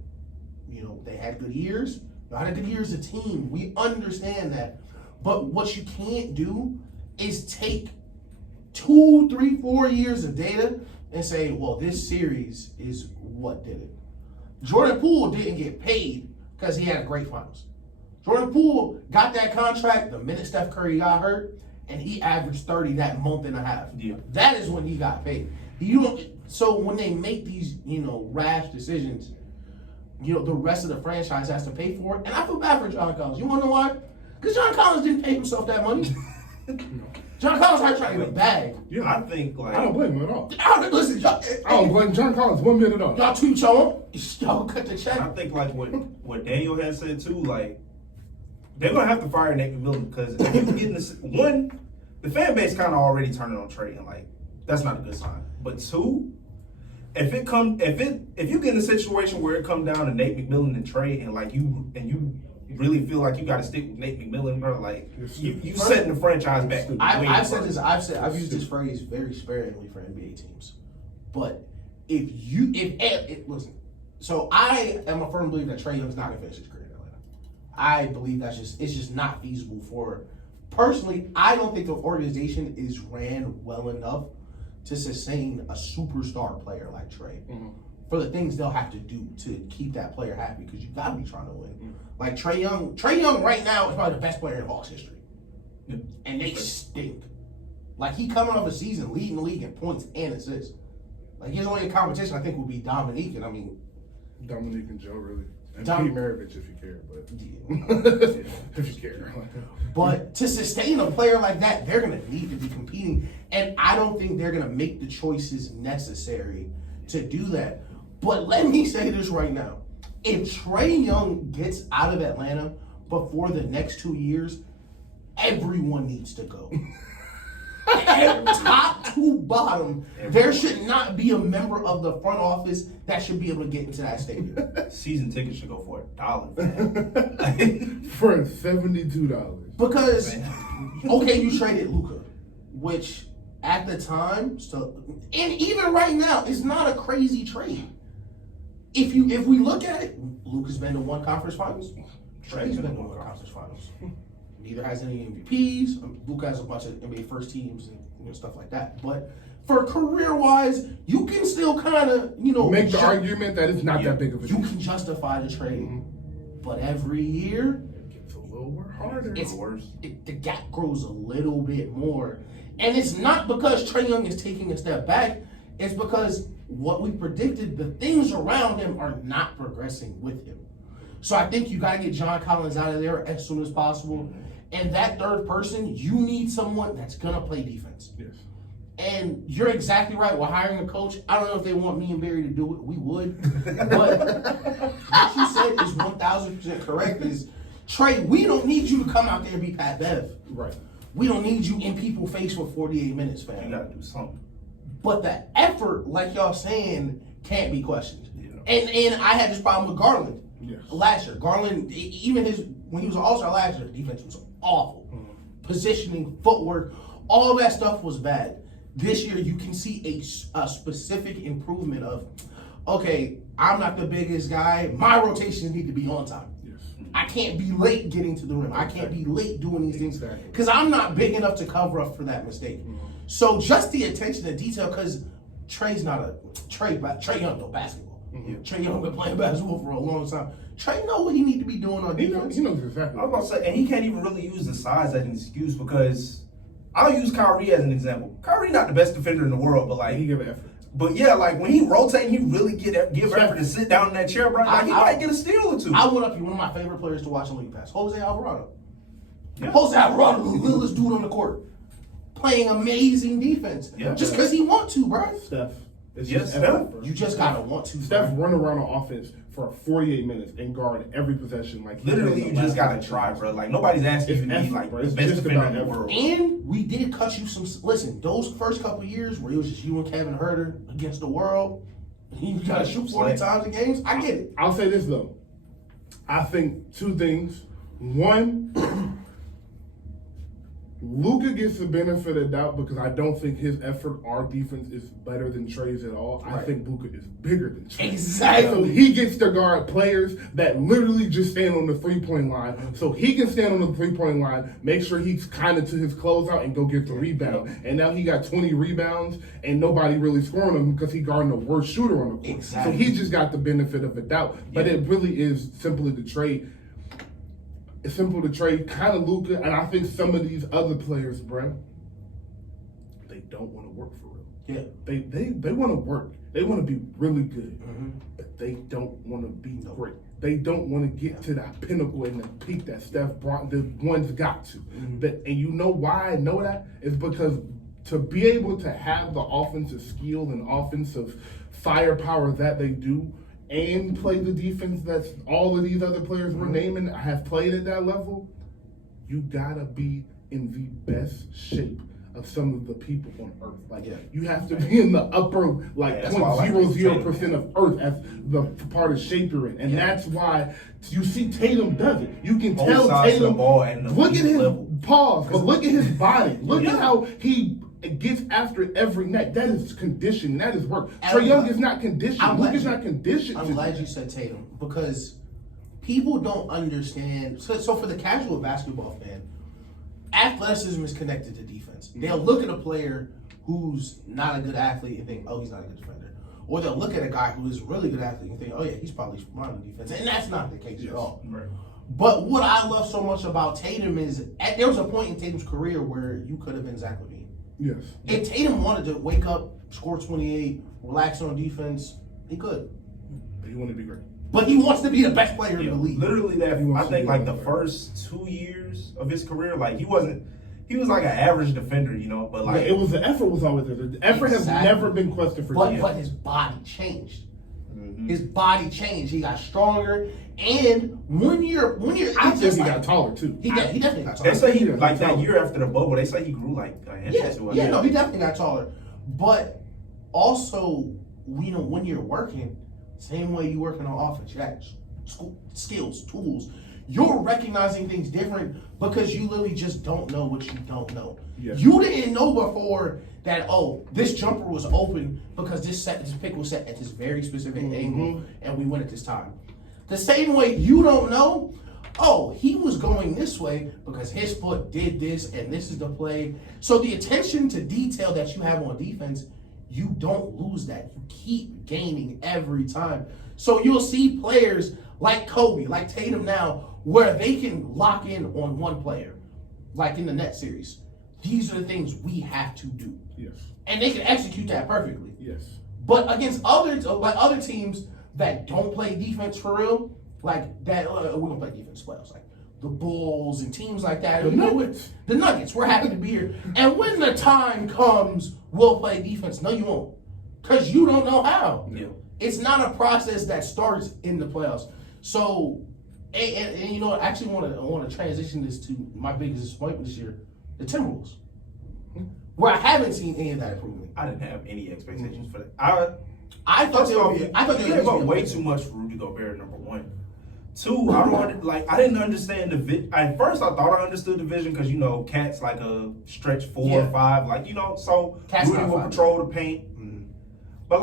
They had good years. They had a good year as a team. We understand that. But what you can't do is take 2, 3, 4 years of data and say, well, this series is what did it. Jordan Poole didn't get paid because he had a great finals. Jordan Poole got that contract the minute Steph Curry got hurt, and he averaged 30 that month and a half. Yeah. That is when he got paid. So when they make these, rash decisions, the rest of the franchise has to pay for it. And I feel bad for John Collins. You want to know why? Because John Collins didn't pay himself that money. John Collins had to try to get a bag. Yeah, I think like I don't blame him at all. Listen, y'all, I don't blame John Collins 1 minute at all. y'all tweet y'all, y'all cut the check. I think like what Daniel had said too, like they're gonna have to fire Nate McMillan because if you getting this one, the fan base kind of already turning on Trey, and like that's not a good sign. But two, if you get in a situation where it come down to Nate McMillan and Trey, and like you really feel like you got to stick with Nate McMillan, bro, like you setting the franchise back. I've used this phrase very sparingly for NBA teams, but listen. So I am a firm believer that Trey Young's not gonna finish his career in Atlanta. I believe it's just not feasible for. Personally, I don't think the organization is ran well enough to sustain a superstar player like Trey for the things they'll have to do to keep that player happy, because you got to be trying to win. Like Trey Young right now is probably the best player in Hawks history, and they stink. Like he coming off a season leading the league in points and assists. Like his only competition I think would be Dominique, and I mean Dominique and Joe really. And Dom- Pete Maravich if you care, but if you care. But to sustain a player like that, they're gonna need to be competing, and I don't think they're gonna make the choices necessary to do that. But let me say this right now: if Trey Young gets out of Atlanta before the next 2 years, everyone needs to go. Top to bottom, there should not be a member of the front office that should be able to get into that stadium. Season tickets should go for $1, man. For $72. Because, okay, you traded Luka, which at the time, and even right now, is not a crazy trade. If we look at it, Luka's been to one conference finals. Trey's been to one conference finals. Neither has any MVPs. Luka has a bunch of NBA first teams and stuff like that. But for career-wise, you can still kind of, make the argument that it's not that big of a deal. You can justify the trade. But every year, it gets a little harder. The gap grows a little bit more. And it's not because Trey Young is taking a step back. It's because what we predicted, the things around him are not progressing with him. So I think you got to get John Collins out of there as soon as possible. And that third person, you need someone that's going to play defense. Yes. And you're exactly right. We're hiring a coach. I don't know if they want me and Barry to do it. We would. But what you said is 1,000% correct. Is Trey, we don't need you to come out there and be Pat Bev. Right. We don't need you in people face for 48 minutes, fam. You got to do something. But the effort, like y'all saying, can't be questioned. Yeah. And I had this problem with Garland last year. Garland, even when he was an All-Star last year, defense was awful. Positioning, footwork, all that stuff was bad. This year, you can see a specific improvement of, okay, I'm not the biggest guy. My rotations need to be on time. Yes. I can't be late getting to the rim. I can't be late doing these things because I'm not big enough to cover up for that mistake. So just the attention to detail, because Trey Young know basketball. Trey Young been playing basketball for a long time. Trey know what he need to be doing on defense. He knows exactly. I was about to say, and he can't even really use the size as an excuse, because I'll use Kyrie as an example. Kyrie not the best defender in the world, but like he give effort. But yeah, like when he rotates, he really give effort to sit down in that chair, bro. Like he might get a steal or two. I went up here, one of my favorite players to watch in League Pass, Jose Alvarado. Yeah. Jose Alvarado, the littlest dude on the court, playing amazing defense. Yeah. Just because he want to, bro. Steph. Steph. You just gotta want to. Steph run around on offense for 48 minutes and guard every possession. Like literally, you just gotta try, bro. Like nobody's asking you to be like the best defender in the world. And we did cut you some. Listen, those first couple years where it was just you and Kevin Herter against the world, you gotta shoot 40 times in games. I get it. I'll say this though. I think two things. One, Luka gets the benefit of doubt because I don't think his effort, our defense, is better than Trey's at all. Right. I think Luka is bigger than Trey. Exactly. So he gets to guard players that literally just stand on the three-point line. So he can stand on the three-point line, make sure he's kind of to his closeout and go get the rebound. And now he got 20 rebounds and nobody really scoring him because he guarding the worst shooter on the court. Exactly. So he just got the benefit of a doubt. But it really is simply the trade. It's simple to trade, kind of Luka, and I think some of these other players, bro, they don't want to work for real. Yeah. They want to work. They want to be really good, but they don't want to be great. They don't want to get to that pinnacle and the peak that Steph brought. The ones got to. And you know why I know that? It's because to be able to have the offensive skill and offensive firepower that they do, and play the defense that all of these other players we're naming have played at that level, you gotta be in the best shape of some of the people on earth. Like, you have to be in the upper, like, 0.00% of earth as the part of shape you're in. And that's why you see Tatum does it. You can tell Tatum, look at his pause, but look at his body. Look at how he gets after every night. That is conditioning. That is work. Trae Young is not conditioned. Luke is not conditioned. I'm glad you said Tatum, because people don't understand. So for the casual basketball fan, athleticism is connected to defense. They'll look at a player who's not a good athlete and think, oh, he's not a good defender. Or they'll look at a guy who is a really good athlete and think, oh, yeah, he's probably smart on defense. And that's not the case at all. Right. But what I love so much about Tatum is, there was a point in Tatum's career where you could have been Zach LaVine. Yes. If Tatum wanted to wake up, score 28, relax on defense, he could. But he wanted to be great. But he wants to be the best player in the league. Literally, I think like the first 2 years of his career, like he was like an average defender, you know. But like the effort was always there. The effort has never been questioned for. But his body changed. His body changed. He got stronger, and one year, I think he got taller too. He definitely got taller. They say he like that year after the bubble. They say he grew like an inch or two. No, he definitely got taller. But also, when you're working, same way you working on offense, you got skills, tools. You're recognizing things different because you literally just don't know what you don't know. Yes. You didn't know before that, this jumper was open because this pick was set at this very specific angle and we went at this time. The same way you don't know, he was going this way because his foot did this and this is the play. So the attention to detail that you have on defense, you don't lose that. You keep gaining every time. So you'll see players like Kobe, like Tatum now, where they can lock in on one player, like in the Nets series. These are the things we have to do. Yes. And they can execute that perfectly. Yes. But against other teams that don't play defense for real, like that, we don't play defense playoffs, like the Bulls and teams like that. The Nuggets, we're happy to be here. And when the time comes, we'll play defense. No, you won't. Because you don't know how. Yeah. It's not a process that starts in the playoffs. So, and you know what, I actually want to transition this to my biggest disappointment this year, the Timberwolves. Where I haven't seen any of that improvement. I didn't have any expectations for that. I thought they would be. I thought they gave up way too much for Rudy Gobert, number one. Two, I didn't understand the vision. At first, I thought I understood the vision because Cat's like a stretch 4 or 5, so Cat's Rudy will patrol the paint. But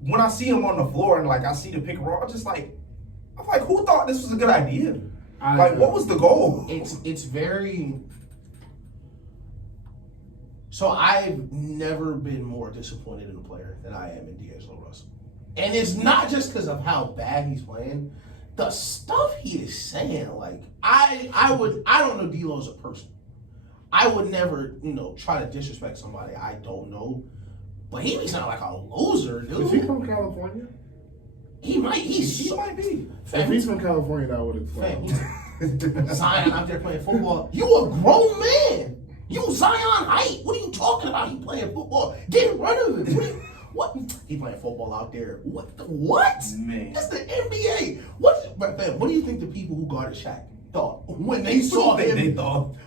when I see him on the floor and I see the pick and roll, I'm like, who thought this was a good idea? What was the goal? It's very. So I've never been more disappointed in a player than I am in D'Angelo Russell. And it's not just because of how bad he's playing. The stuff he is saying, I don't know D'Lo as a person. I would never, try to disrespect somebody I don't know. But he sound like a loser, dude. Is he from California? He might be. If he's from California, I would explain. Zion out there playing football. You a grown man. You Zion height. What are you talking about? He playing football. Get rid of him. What? He playing football out there. What? Man. That's the NBA. What do you think the people who guarded Shaq thought when they saw him?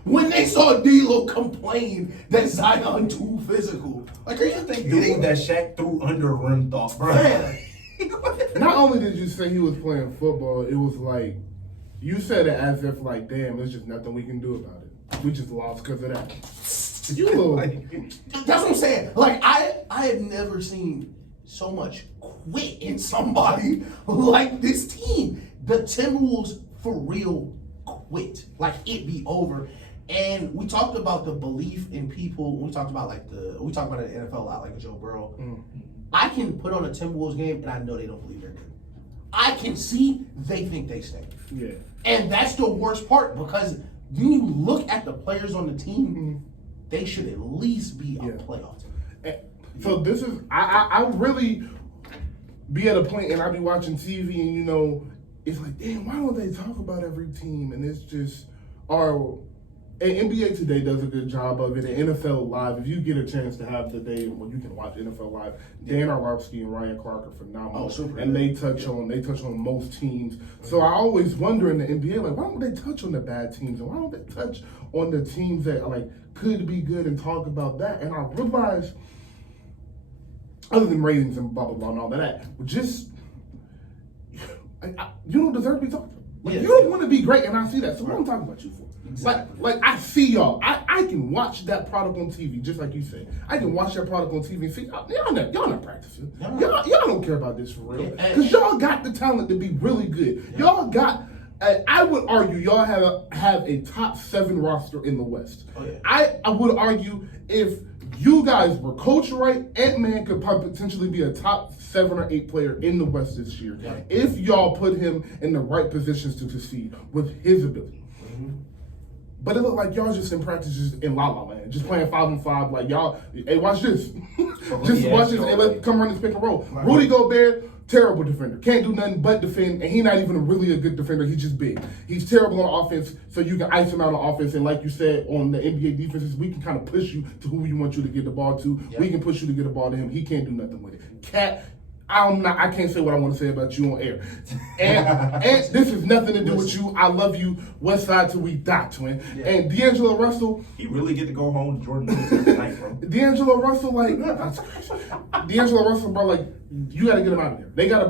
When they saw D'Lo complain that Zion too physical. Are you thinking that Shaq threw under a rim thought, bro? Not only did you say he was playing football, it was like you said it as if damn, there's just nothing we can do about it. We just lost because of that. You little. That's what I'm saying. I have never seen so much quit in somebody like this team. The Timberwolves for real quit. It be over. And we talked about the belief in people. We talked about we talked about it in the NFL a lot, like Joe Burrow. I can put on a Timberwolves game and I know they don't believe they're good. I can see they think they stink. Yeah. And that's the worst part because when you look at the players on the team, they should at least be a playoff team. So this is I really be at a point and I be watching TV and, you know, it's like, damn, why don't they talk about every team? And it's just, and NBA Today does a good job of it. And NFL Live, if you get a chance to have the day when you can watch NFL Live, Dan Orlovsky and Ryan Clark are phenomenal. Oh, super. And they touch on most teams. So I always wonder in the NBA, like, why don't they touch on the bad teams? And why don't they touch on the teams that like could be good and talk about that? And I realize, other than ratings and blah blah blah and all that, but just you don't deserve to be talked about. Like, you don't want to be great, and I see that. So what I'm talking about you for? Exactly. Like I see y'all. I can watch that product on TV, just like you said. I can watch that product on TV and see y'all not practicing. Y'all don't care about this for real. Because y'all got the talent to be really good. Yeah. Y'all got. I would argue y'all have a top 7 roster in the West. Oh, yeah. I would argue if you guys were coached right, Ant-Man could potentially be a top 7 or 8 player in the West this year. Yeah. If y'all put him in the right positions to succeed with his ability. Mm-hmm. But it looked like y'all just in practices in La La Land, just playing 5-on-5. Like y'all, hey, watch this. Just watch this and let's come run this pick and roll. Right. Rudy Gobert, terrible defender. Can't do nothing but defend, and he's not even really a good defender. He's just big. He's terrible on offense, so you can ice him out on offense. And like you said, on the NBA defenses, we can kind of push you to who we want you to get the ball to. Yep. We can push you to get the ball to him. He can't do nothing with it. Cat. I can't say what I want to say about you on air. And this has nothing to do with you. I love you, West Side till we die, twin. Yeah. And D'Angelo Russell. He really get to go home to Jordan Lewis every night, bro. D'Angelo Russell, like D'Angelo Russell, bro, like you got to get him out of there. They got to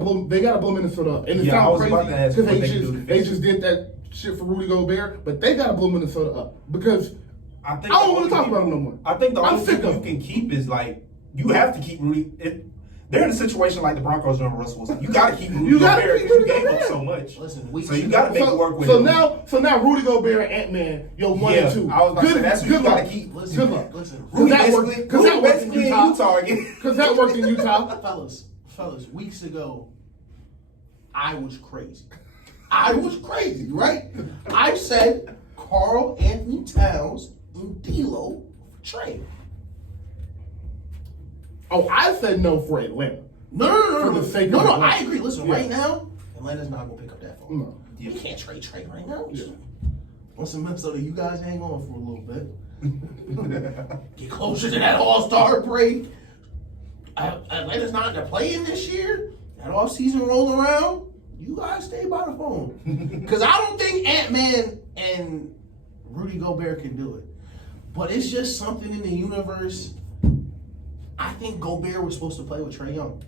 blow Minnesota up. And it sounds crazy because they just did that shit for Rudy Gobert, but they got to blow Minnesota up because I don't want to talk about them no more. I think the only thing you can keep is like you have to keep Rudy. They're in a situation like the Broncos and Russell Wilson. You got to keep Rudy Gobert because you gave up so much. Listen, so you got to make it work with him. So now Rudy Gobert and Ant-Man, you're 1 and 2. I was about to say, that's what you got to keep. Good luck. Listen, Rudy basically in Utah again. Because that worked in Utah. Fellas, weeks ago, I was crazy. Right? I said Karl Anthony Towns and D'Lo for trade. Oh, I said no for Atlanta. No. For the sake of Atlanta. I agree. Listen, right now, Atlanta's not going to pick up that phone. No. You can't trade right now. Yeah. Listen, Minnesota, you guys hang on for a little bit. Get closer to that All-Star break. Atlanta's not in the play-in this year. That off-season roll around. You guys stay by the phone. Because I don't think Ant-Man and Rudy Gobert can do it. But it's just something in the universe. I think Gobert was supposed to play with Trae Young.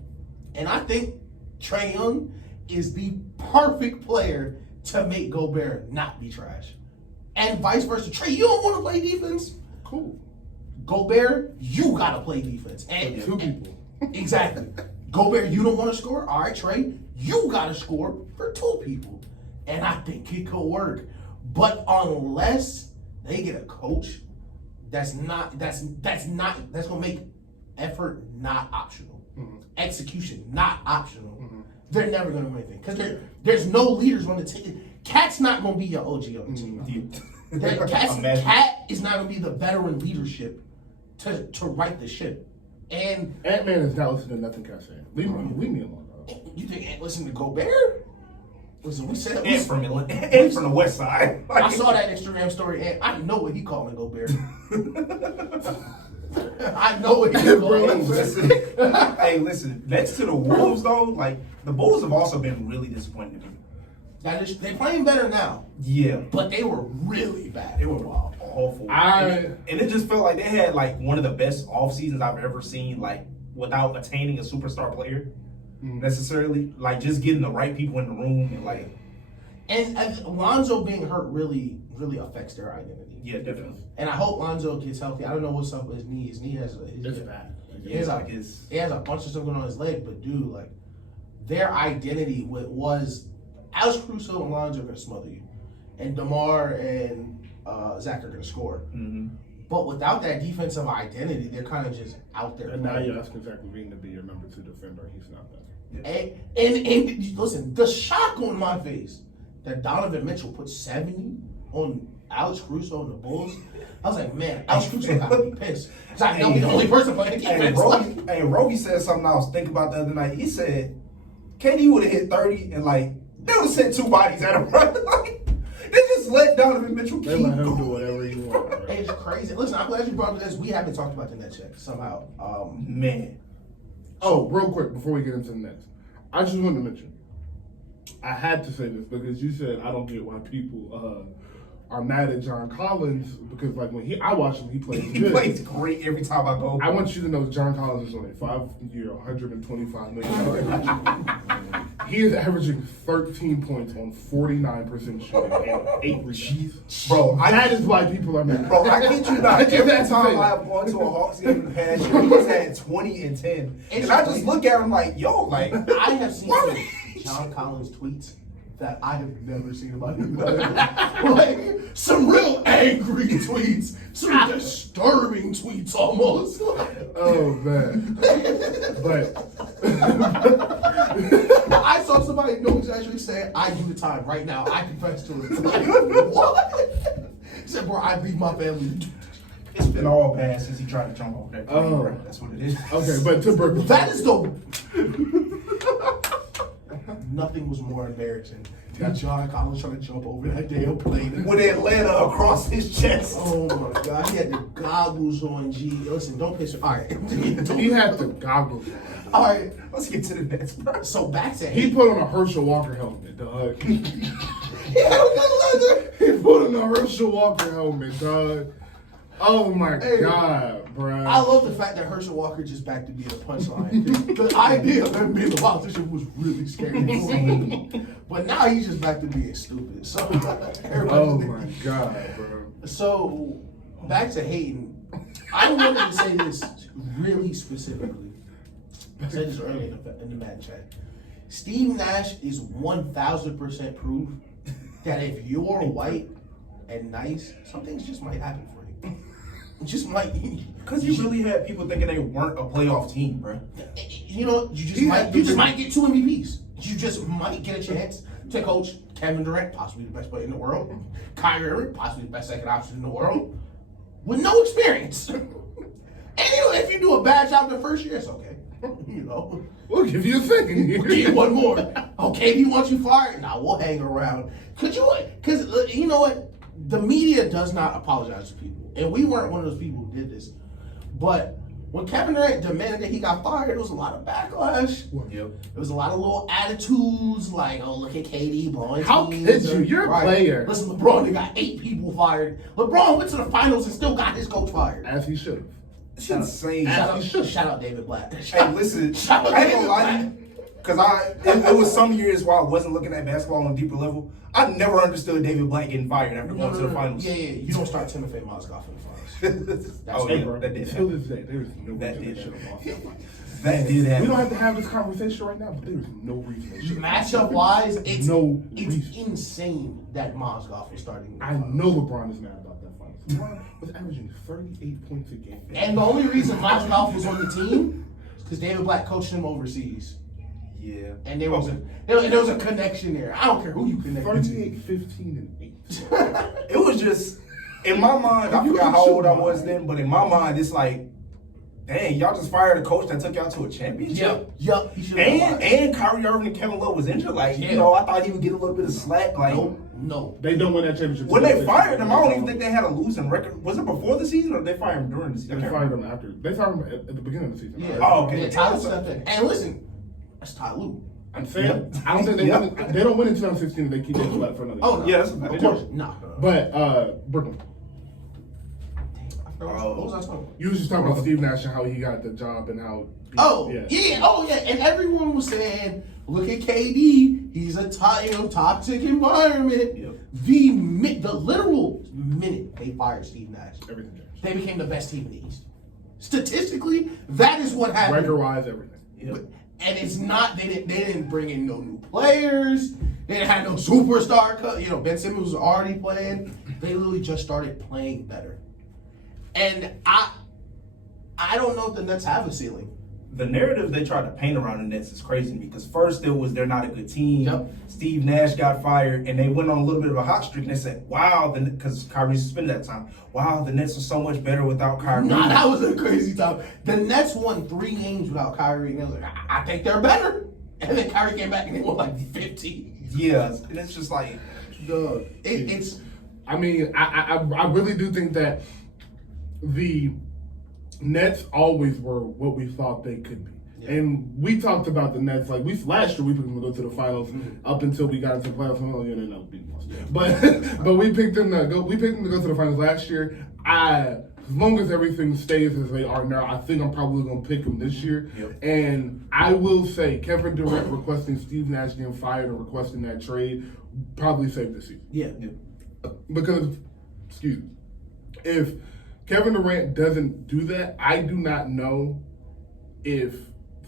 And I think Trae Young is the perfect player to make Gobert not be trash. And vice versa. Trae, you don't want to play defense? Cool. Gobert, you got to play defense. And 2 people. Exactly. Gobert, you don't want to score? All right, Trae, you got to score for 2 people. And I think it could work. But unless they get a coach that's going to make effort not optional. Mm-hmm. Execution not optional. Mm-hmm. They're never going to win anything because there's no leaders on the team. Cat's not going to be your OG on the team. Mm-hmm. Cat is not going to be the veteran leadership to right the ship. And Ant-Man is not listening to nothing Cat's saying. Leave me alone. You think Ant listen to Gobert? Listen, we said Ant from the West Side. I saw that Instagram story. Ant, I know what he calling Gobert. I know what he's going. Hey, listen. Next to the Wolves, though, like the Bulls have also been really disappointing to me. They're playing better now. Yeah, but they were really bad. They were awful. And it just felt like they had like one of the best off seasons I've ever seen. Like without attaining a superstar player necessarily, like just getting the right people in the room and like. And Lonzo being hurt really affects their identity. Yeah, definitely. And I hope Lonzo gets healthy. I don't know what's up with his knee. His knee has bad. He has a bunch of stuff going on his leg. But dude, like their identity was Alex Caruso and Lonzo are gonna smother you, and DeMar and Zach are gonna score. Mm-hmm. But without that defensive identity, they're kind of just out there. And now you're asking Zach LaVine to be your number 2 defender, and he's not that. Yeah. And listen, the shock on my face that Donovan Mitchell put 70 on Alex Caruso and the Bulls. I was like, man, Alex Caruso got to be pissed. Because I know he's the only person playing the defense. Roby said something I was thinking about the other night. He said, KD would have hit 30 and like they would have sent 2 bodies at him. Right? Like, they just let Donovan Mitchell They keep let him do going. whatever he wants. Bro. It's crazy. Listen, I'm glad you brought up this. We haven't talked about the Nets yet somehow. Man. Oh, real quick before we get into the next, I just wanted to mention. I had to say this because you said I don't get why people are mad at John Collins because like when I watch him, he plays He good. plays great every time I go. I want you to know John Collins is on a 5-year, $125 million. He is averaging 13 points on 49% shooting and 8 rebounds. Bro, That is why people are mad. Bro, I kid you not. just Every had to say time that. I've gone to a Hawks game in the past year, he's had 20 and 10. And I just look at him like, yo, like, I have seen some John Collins tweets that I have never seen about anybody. Like some real angry tweets, some disturbing tweets almost. Oh man. But I saw somebody, no exaggeration, saying, I do the time right now. I confess to it. Like, what? He said, bro, I beat my family. it's been all bad since he tried to jump off that plane, Oh. bro. That's what it is. okay, but to Brooklyn. That is the. Nothing was more embarrassing than John Collins trying to jump over that damn plane. With Atlanta across his chest. Oh my God, he had the goggles on, G. Listen, don't piss me. All right. He had the goggles on. All right. Let's get to the Nets, bro. So back to He put on a Herschel Walker helmet, dog. He had a good leather. He put on a Herschel Walker helmet, dog. Oh my Hey. God, bro. I love the fact that Herschel Walker just back to being a punchline. The idea of him being a politician was really scary for me. But now he's just back to being stupid. So Oh my God, bro. So back to Hayden. I wanted to say this really specifically. I said this earlier in the Mad Chat. Steve Nash is 1,000% proof that if you're white and nice, some things just might happen for you. Just might. Because he really had people thinking they weren't a playoff team, bro. You know, you just might get 2 MVPs. You just might get a chance to coach Kevin Durant, possibly the best player in the world, Kyrie Irving, possibly the best second option in the world, with no experience. And if you do a bad job the first year, it's okay. You know, We'll give you a second we'll give here. you one more. Okay, do you want you fired? Nah, we'll hang around. Because you know what? The media does not apologize to people. And we weren't one of those people who did this. But when Kevin Durant demanded that he got fired, there was a lot of backlash. Yep. There was a lot of little attitudes like, oh, look at KD blowing How teams. could you? You're a player. Listen, LeBron, they got 8 people fired. LeBron went to the finals and still got his coach fired. As he should have. It's insane. Shout out David Black. Hey, listen, Shout out I ain't David gonna lie to Black. you. Because it was some years where I wasn't looking at basketball on a deeper level. I never understood David Black getting fired after going to the finals. Yeah. You don't start Timothy Mozgov in the finals. Oh, Hey, yeah, Bro, that did till happen. this day, there is no That reason did they should have lost that fight. That did We happen. don't have to have this conversation right now, but there is no reason they should have. Matchup wise, it's No it's reason. insane that Mozgov was starting. I know LeBron is mad about that fight. LeBron was averaging 38 points a game. And the only reason Mozgov was on the team is because David Black coached him overseas. Yeah. And there was a connection there. I don't care who you connect to. 38, 15, and 8. It was just, in my mind, I forgot how old I was then, but in my mind, it's like, dang, y'all just fired a coach that took y'all to a championship? Yup. He should have And Kyrie Irving and Kevin Love was injured. Like, Yeah. you know, I thought he would get a little bit of slack. Like, No. They don't win that championship. when they fired him, I don't even think they had a losing record. Was it before the season or did they fire him during the season? I They can't fired remember. him after. They fired him at the beginning of the season. Yeah. Oh, okay. Yeah, Tyler stepped in. And listen, that's Ty Lue. I'm saying, Yep. I don't think they Yep. win. They don't win in 2016 and they keep getting flat for another Oh, year. no. Yeah, that's of they course. do. Nah. But, Brooklyn, What was I talking about? you was just talking about Steve Nash and how he got the job and how. Oh, yeah. And everyone was saying, look at KD. He's a toxic environment. Yep. The literal minute they fired Steve Nash, Everything changed. they became the best team in the East. Statistically, that is what happened. Record-wise, everything. Yep. And it's not, they didn't bring in no new players. They didn't have no superstar. Ben Simmons was already playing. They literally just started playing better. And I don't know if the Nets have a ceiling. The narrative they tried to paint around the Nets is crazy because first it was they're not a good team. Yep. Steve Nash got fired, and they went on a little bit of a hot streak, and they said, "Wow," because Kyrie suspended that time. Wow, the Nets are so much better without Kyrie. Nah, that was a crazy time. The Nets won 3 games without Kyrie, and they was like, I think they're better. And then Kyrie came back and they won like 50. Yeah, and it's just like, Dog. It's. I mean, I really do think that the Nets always were what we thought they could be. Yeah. And we talked about the Nets last year we picked them to go to the finals up until we got into the playoffs. Oh, yeah, they never beat us. Yeah. But we picked them to go. We picked them to go to the finals last year. As long as everything stays as they are now, I think I'm probably going to pick them this year. Yep. And I will say, Kevin Durant requesting Steve Nash getting fired and requesting that trade probably saved the season. Yeah. Because, excuse me, if Kevin Durant doesn't do that, I do not know if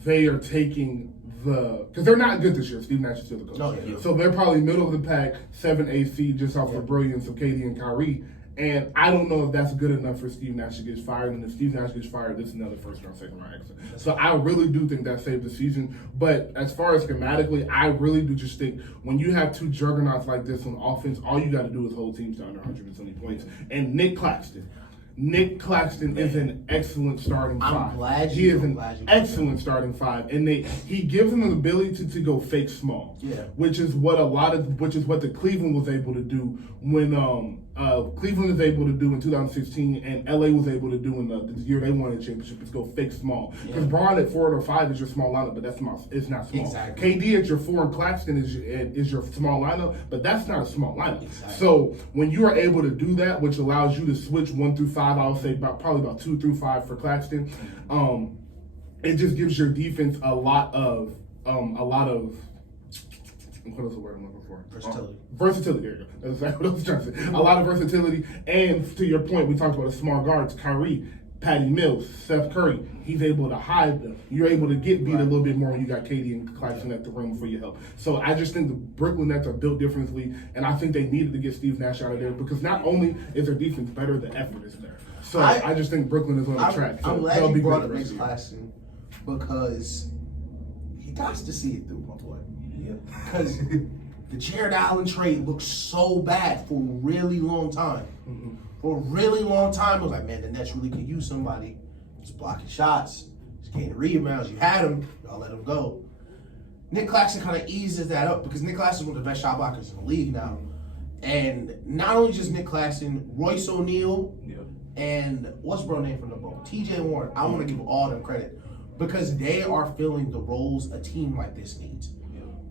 they are taking because they're not good this year. Steve Nash is still the coach. No, yeah. So they're probably middle of the pack, 7-8 seed just off the brilliance of KD and Kyrie. And I don't know if that's good enough for Steve Nash to get fired. And if Steve Nash gets fired, this is another first round, second round exit. So I really do think that saved the season. But as far as schematically, I really do just think when you have two juggernauts like this on offense, all you got to do is hold teams down to 120 points. And Nick Claxton is an excellent starting five. He is an excellent starting five, and he gives them the ability to go fake small. Yeah, which is what the Cleveland was able to do when Cleveland was able to do in 2016, and LA was able to do in the year they won the championship. Is go fake small because Braun at 4 or 5 is your small lineup, but that's not. It's not small. Exactly. KD at your 4 and Claxton is your small lineup, but that's not a small lineup. Exactly. So when you are able to do that, which allows you to switch 1 through 5, I would say probably about 2 through 5 for Claxton. It just gives your defense a lot of what is the word I'm looking for? Versatility. There you go. That's exactly what I was trying to say. A lot of versatility, and to your point, we talked about the small guards, Kyrie, Patty Mills, Seth Curry. He's able to hide them. You're able to get beat a little bit more when you got KD and Claxton at the rim for your help. So I just think the Brooklyn Nets are built differently, and I think they needed to get Steve Nash out of there because not only is their defense better, the effort is there. So I just think Brooklyn is on the track. So I'm glad you brought up Nick Claxton because he got to see it through, my boy. Yeah. Because the Jared Allen trade looked so bad for a really long time. Mm-hmm. For a really long time, it was like, man, the Nets really could use somebody. Just blocking shots, just getting rebounds. You had him, y'all let him go. Nick Claxton kind of eases that up because Nick Claxton is one of the best shot blockers in the league now. And not only just Nick Claxton, Royce O'Neal, and what's bro name from the ball? TJ Warren. I want to give all them credit because they are filling the roles a team like this needs.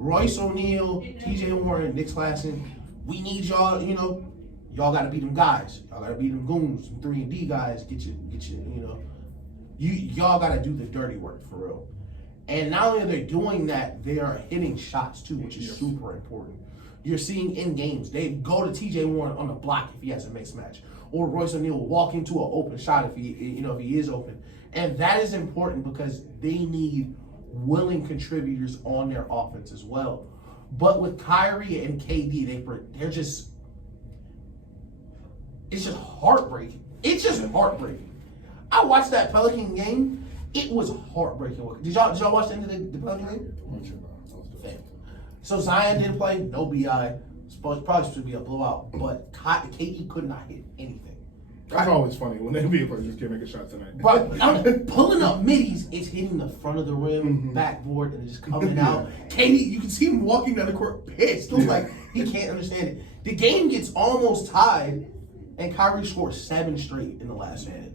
Royce O'Neal, TJ Warren, Nick Claxton, we need y'all, y'all got to be them guys. Y'all got to be them goons, them 3-and-D guys. Get you, y'all got to do the dirty work for real. And not only are they doing that, they are hitting shots too, which is super important. You're seeing in games, they go to TJ Warren on the block if he has a mixed match, or Royce O'Neal walk into an open shot if he is open. And that is important because they need willing contributors on their offense as well. But with Kyrie and KD, they're just, it's just heartbreaking. It's just heartbreaking. I watched that Pelican game. It was heartbreaking. Did y'all watch the end of the Pelican game? So Zion didn't play, no BI. Probably supposed to be a blowout, but KD could not hit anything. That's always funny when the NBA players just can't make a shot tonight. But I'm pulling up middies, it's hitting the front of the rim, backboard, and it's just coming out. KD, you can see him walking down the court pissed. Like he can't understand it. The game gets almost tied, and Kyrie scores 7 straight in the last minute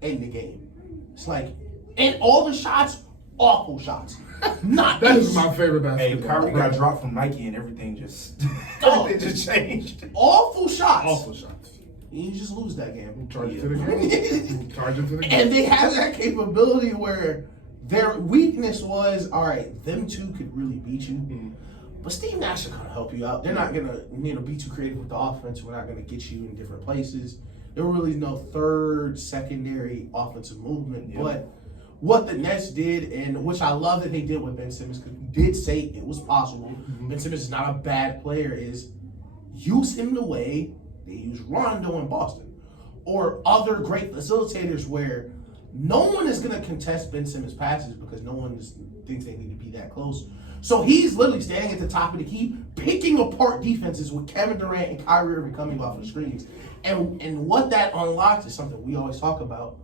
in the game. It's like, and all the shots, awful shots. That is my favorite basketball. Hey, Kyrie got dropped from Nike and everything just changed. Awful shots. Awful shots. You just lose that game. Charge it to the game. Charge it to the game. And they have that capability where their weakness was, all right, them two could really beat you. Mm-hmm. But Steve Nash is going to help you out. They're not going to be too creative with the offense. We're not going to get you in different places. There really no third, secondary offensive movement. Yeah. But what the Nets did, and which I love that they did with Ben Simmons, because he did say it was possible. Mm-hmm. Ben Simmons is not a bad player, is use him the way they use Rondo in Boston, or other great facilitators where no one is going to contest Ben Simmons' passes because no one thinks they need to be that close. So he's literally standing at the top of the key, picking apart defenses with Kevin Durant and Kyrie Irving coming off the screens. And what that unlocks is something we always talk about,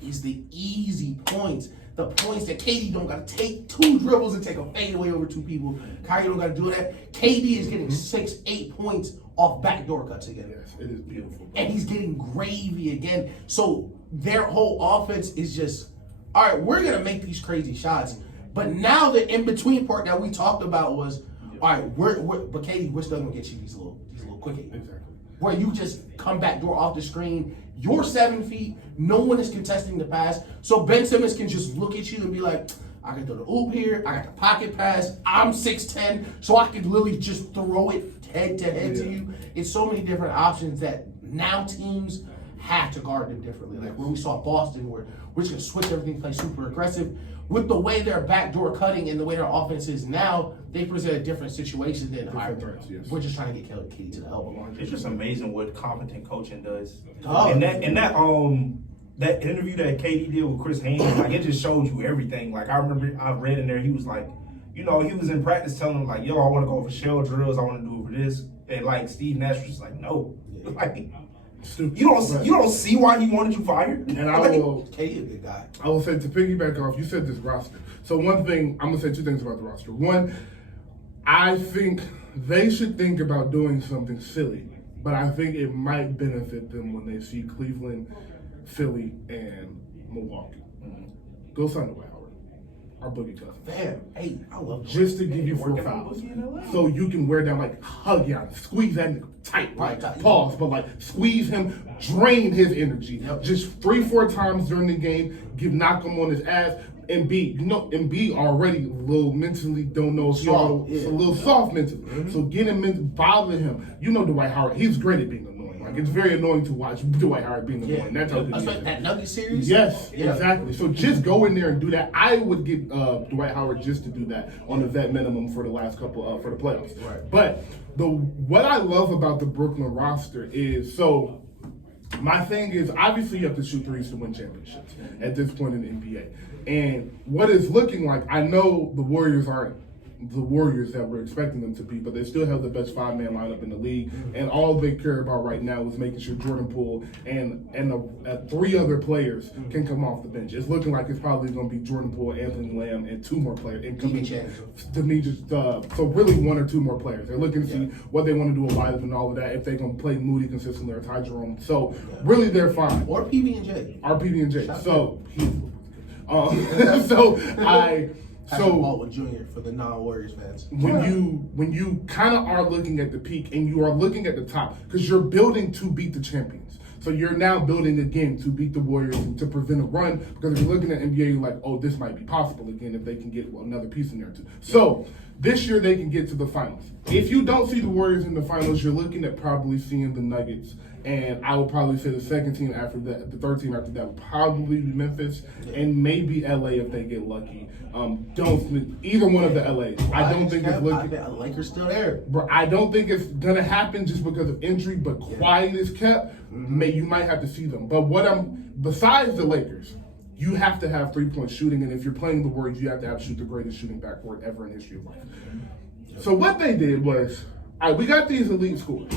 is the easy points the points that KD don't got to take 2 dribbles and take a fadeaway over 2 people. Kyrie don't got to do that. KD is getting 6-8 points off backdoor cuts again. Yes, it is beautiful. And he's getting gravy again. So their whole offense is just, all right, we're going to make these crazy shots. But now the in-between part that we talked about was, all right, but KD, we're still going to get you these little quickies. Exactly. Where you just come backdoor off the screen. You're 7 feet. No one is contesting the pass. So Ben Simmons can just look at you and be like, I can throw the oop here. I got the pocket pass. I'm 6'10", so I can literally just throw it head to head to you. It's so many different options that now teams have to guard them differently. Like when we saw Boston, where we're just going to switch everything, play super aggressive. With the way they're backdoor cutting and the way their offense is now, they present a different situation than we're just trying to get KD to the elbow. It's just amazing what competent coaching does. Oh. And that interview that KD did with Chris Haynes, like it just showed you everything. Like I remember I read in there, he was like, he was in practice telling him like, yo, I want to go for shell drills, I want to do it for this. And like Steve Nash was just like, no. Like, you don't see why he wanted you fired? And I will KD a good guy. I will say, to piggyback off, you said this roster. So one thing, I'm going to say 2 things about the roster. One, I think they should think about doing something silly, but I think it might benefit them when they see Cleveland, Philly, and Milwaukee. Go sign Dwight Howard, our boogie cousin. Damn, hey, I love Just to give you 4 fouls. So you can wear down, like, hug Giannis, squeeze that nigga tight, right? Pause, but like, squeeze him, drain his energy. Just 3-4 times during the game, knock him on his ass. Embiid already a little mentally don't know if he's a little soft mentally. So get him bother him. You know Dwight Howard, he's great at being annoying. Like it's very annoying to watch Dwight Howard being annoying. That's how good he is. That Nugget series? Yes, exactly. So just go in there and do that. I would get Dwight Howard just to do that on the vet minimum for the last couple for the playoffs. Right. But what I love about the Brooklyn roster is my thing is, obviously you have to shoot threes to win championships at this point in the NBA. And what it's looking like, I know the Warriors aren't the Warriors that we're expecting them to be, but they still have the best 5-man lineup in the league. And all they care about right now is making sure Jordan Poole and 3 other players can come off the bench. It's looking like it's probably going to be Jordan Poole, Anthony Lamb, and 2 more players. So really 1 or 2 more players. They're looking to see what they want to do with Wiseman and all of that, if they're going to play Moody consistently or Ty Jerome. So really they're fine. Or PB&J. So Baldwin Jr. for the non-Warriors fans. When you kind of are looking at the peak and you are looking at the top, because you're building to beat the champions. So you're now building again to beat the Warriors and to prevent a run. Because if you're looking at NBA, you're like, oh, this might be possible again if they can get another piece in there too. So this year they can get to the finals. If you don't see the Warriors in the finals, you're looking at probably seeing the Nuggets. And I would probably say the second team after that, the third team after that would probably be Memphis and maybe LA if they get lucky. Either one of the LA. I don't think it's looking. Lakers still there. Bro, I don't think it's gonna happen just because of injury. But quiet is kept. You might have to see them. But besides the Lakers, you have to have 3-point shooting, and if you're playing the Warriors, you have to shoot the greatest shooting backcourt ever in history of life. So what they did was, all right, we got these elite scorers.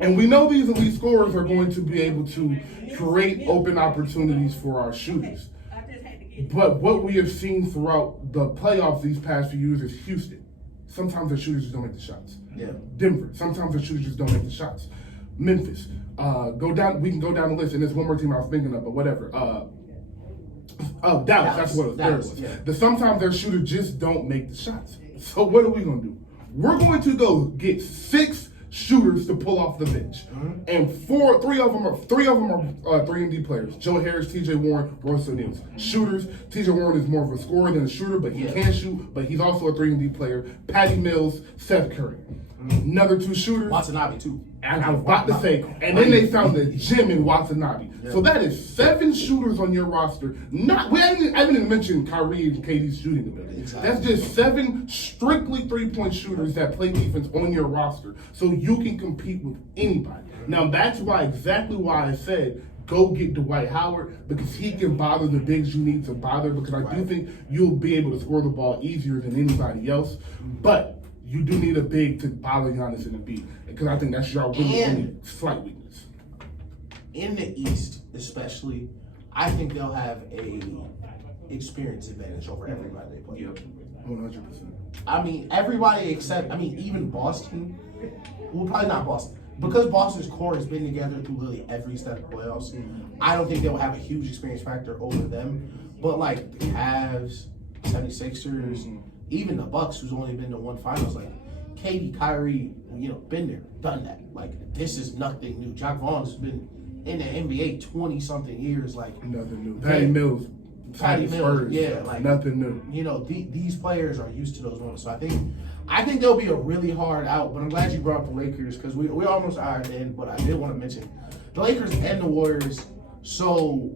And we know these elite scorers are going to be able to create open opportunities for our shooters. But what we have seen throughout the playoffs these past few years is Houston. Sometimes their shooters just don't make the shots. Denver. Sometimes their shooters just don't make the shots. Memphis. We can go down the list, and there's one more team I was thinking of, but whatever. Dallas. That's what it was. Sometimes their shooters just don't make the shots. So what are we going to do? We're going to go get 6 shooters to pull off the bench, and 3 of them are 3-and-D players. Joe Harris, T.J. Warren, Royce O'Neal. Shooters. T.J. Warren is more of a scorer than a shooter, but he can shoot. But he's also a 3-and-D player. Patty Mills, Seth Curry. Another 2 shooters. Watanabe too. And I was about to say, and then they found the gem in Watanabe. So that is 7 shooters on your roster. I haven't even mentioned Kyrie and KD's shooting ability. That's just 7 strictly 3-point shooters that play defense on your roster, so you can compete with anybody. Now that's exactly why I said go get Dwight Howard, because he can bother the bigs you need to bother. Because I do think you'll be able to score the ball easier than anybody else, but you do need a big to bother Giannis in the beat, because I think that's your only slight weakness. In the East, especially, I think they'll have experience advantage over everybody they play. Yep. 100%. I mean, everybody except, even Boston. Well, probably not Boston. Because Boston's core has been together through literally every step of the playoffs, I don't think they'll have a huge experience factor over them. But, like, the Cavs, 76ers, even the Bucks, who's only been to one finals, like, KD, Kyrie, been there, done that. Like, this is nothing new. Jack Vaughn's been in the NBA 20-something years. Like, nothing new. Patty Mills, Spurs, yeah, like nothing new. These players are used to those moments. So I think they'll be a really hard out. But I'm glad you brought up the Lakers because we almost are at the end. But I did want to mention the Lakers and the Warriors. So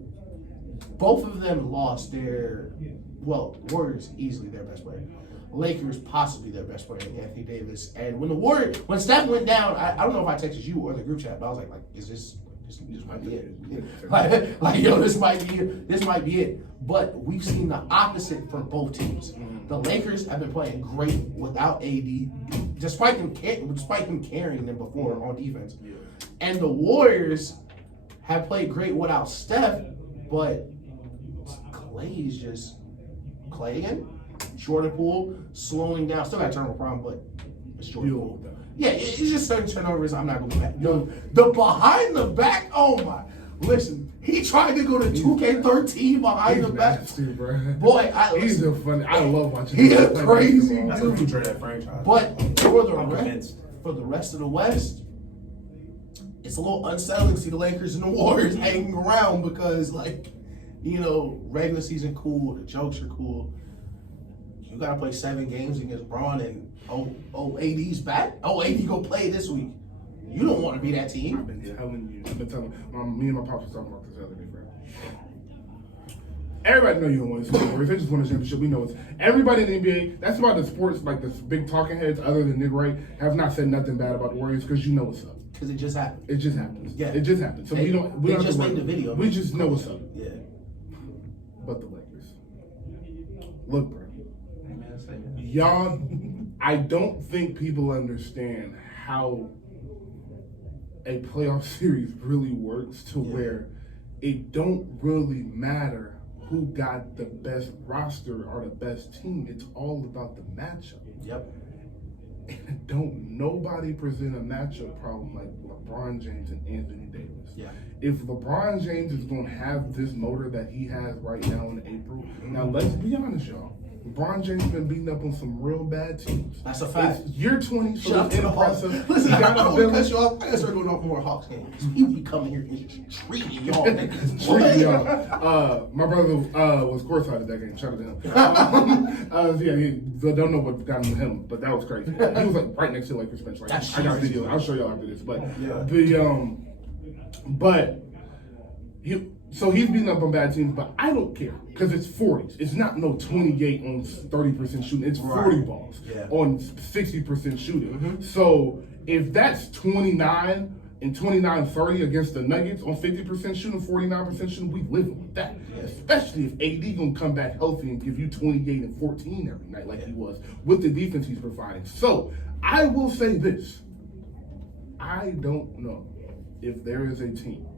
both of them lost their Warriors easily their best player. Lakers possibly their best player, Anthony Davis. And when Steph went down, I don't know if I texted you or the group chat, but I was like is this might be it. This might be it. But we've seen the opposite for both teams. The Lakers have been playing great without AD, despite him carrying them before on defense. And the Warriors have played great without Steph, but Clay's just Clay again. Jordan Poole slowing down. Still got a turnover problem, but it's Jordan Poole. Yeah, it's just certain turnovers. I'm not going to back. The behind the back, oh my. Listen, he tried to go to 2K13 behind the back. Nasty, bro. Boy, he's a funny. I love watching him. He's a crazy That's the future of that franchise. But for the rest of the West, it's a little unsettling to see the Lakers and the Warriors hanging around because, regular season cool, the jokes are cool. You got to play 7 games against Braun and AD's back. AD go play this week. You don't want to be that team. I've been telling you. Me and my pops were talking about this the other day, bro. Everybody know you don't want to see the Warriors. They just won a championship. We know it's everybody in the NBA. That's why the sports, like the big talking heads, other than Nick Wright, have not said nothing bad about the Warriors because you know what's up. Because it just happened. It just happens. Yeah, it just happens. So we don't. We just made the video. We just know what's up. Yeah. But the Lakers, look, bro. Y'all, I don't think people understand how a playoff series really works to where it don't really matter who got the best roster or the best team. It's all about the matchup. Yep. And don't nobody present a matchup problem like LeBron James and Anthony Davis. Yeah. If LeBron James is going to have this motor that he has right now in April, now let's be honest, y'all. LeBron James been beating up on some real bad teams. That's a fact. It's year 20, so Shut it's impressive. Listen, I don't want to cut you off. I gotta start going off more Hawks games. You be coming here and just treating y'all. Treating y'all. My brother was courtside at that game. Shout out to him. I don't know what got into him, but that was crazy. He was like right next to Lakers bench. Like, I got video. I'll show y'all after this. But So he's beating up on bad teams, but I don't care because it's 40s. It's not no 28 on 30% shooting. It's 40 balls on 60% shooting. So if that's 29 and 29-30 against the Nuggets on 50% shooting, 49% shooting, we living with that. Especially if AD gonna come back healthy and give you 28 and 14 every night like he was with the defense he's providing. So I will say this: I don't know if there is a team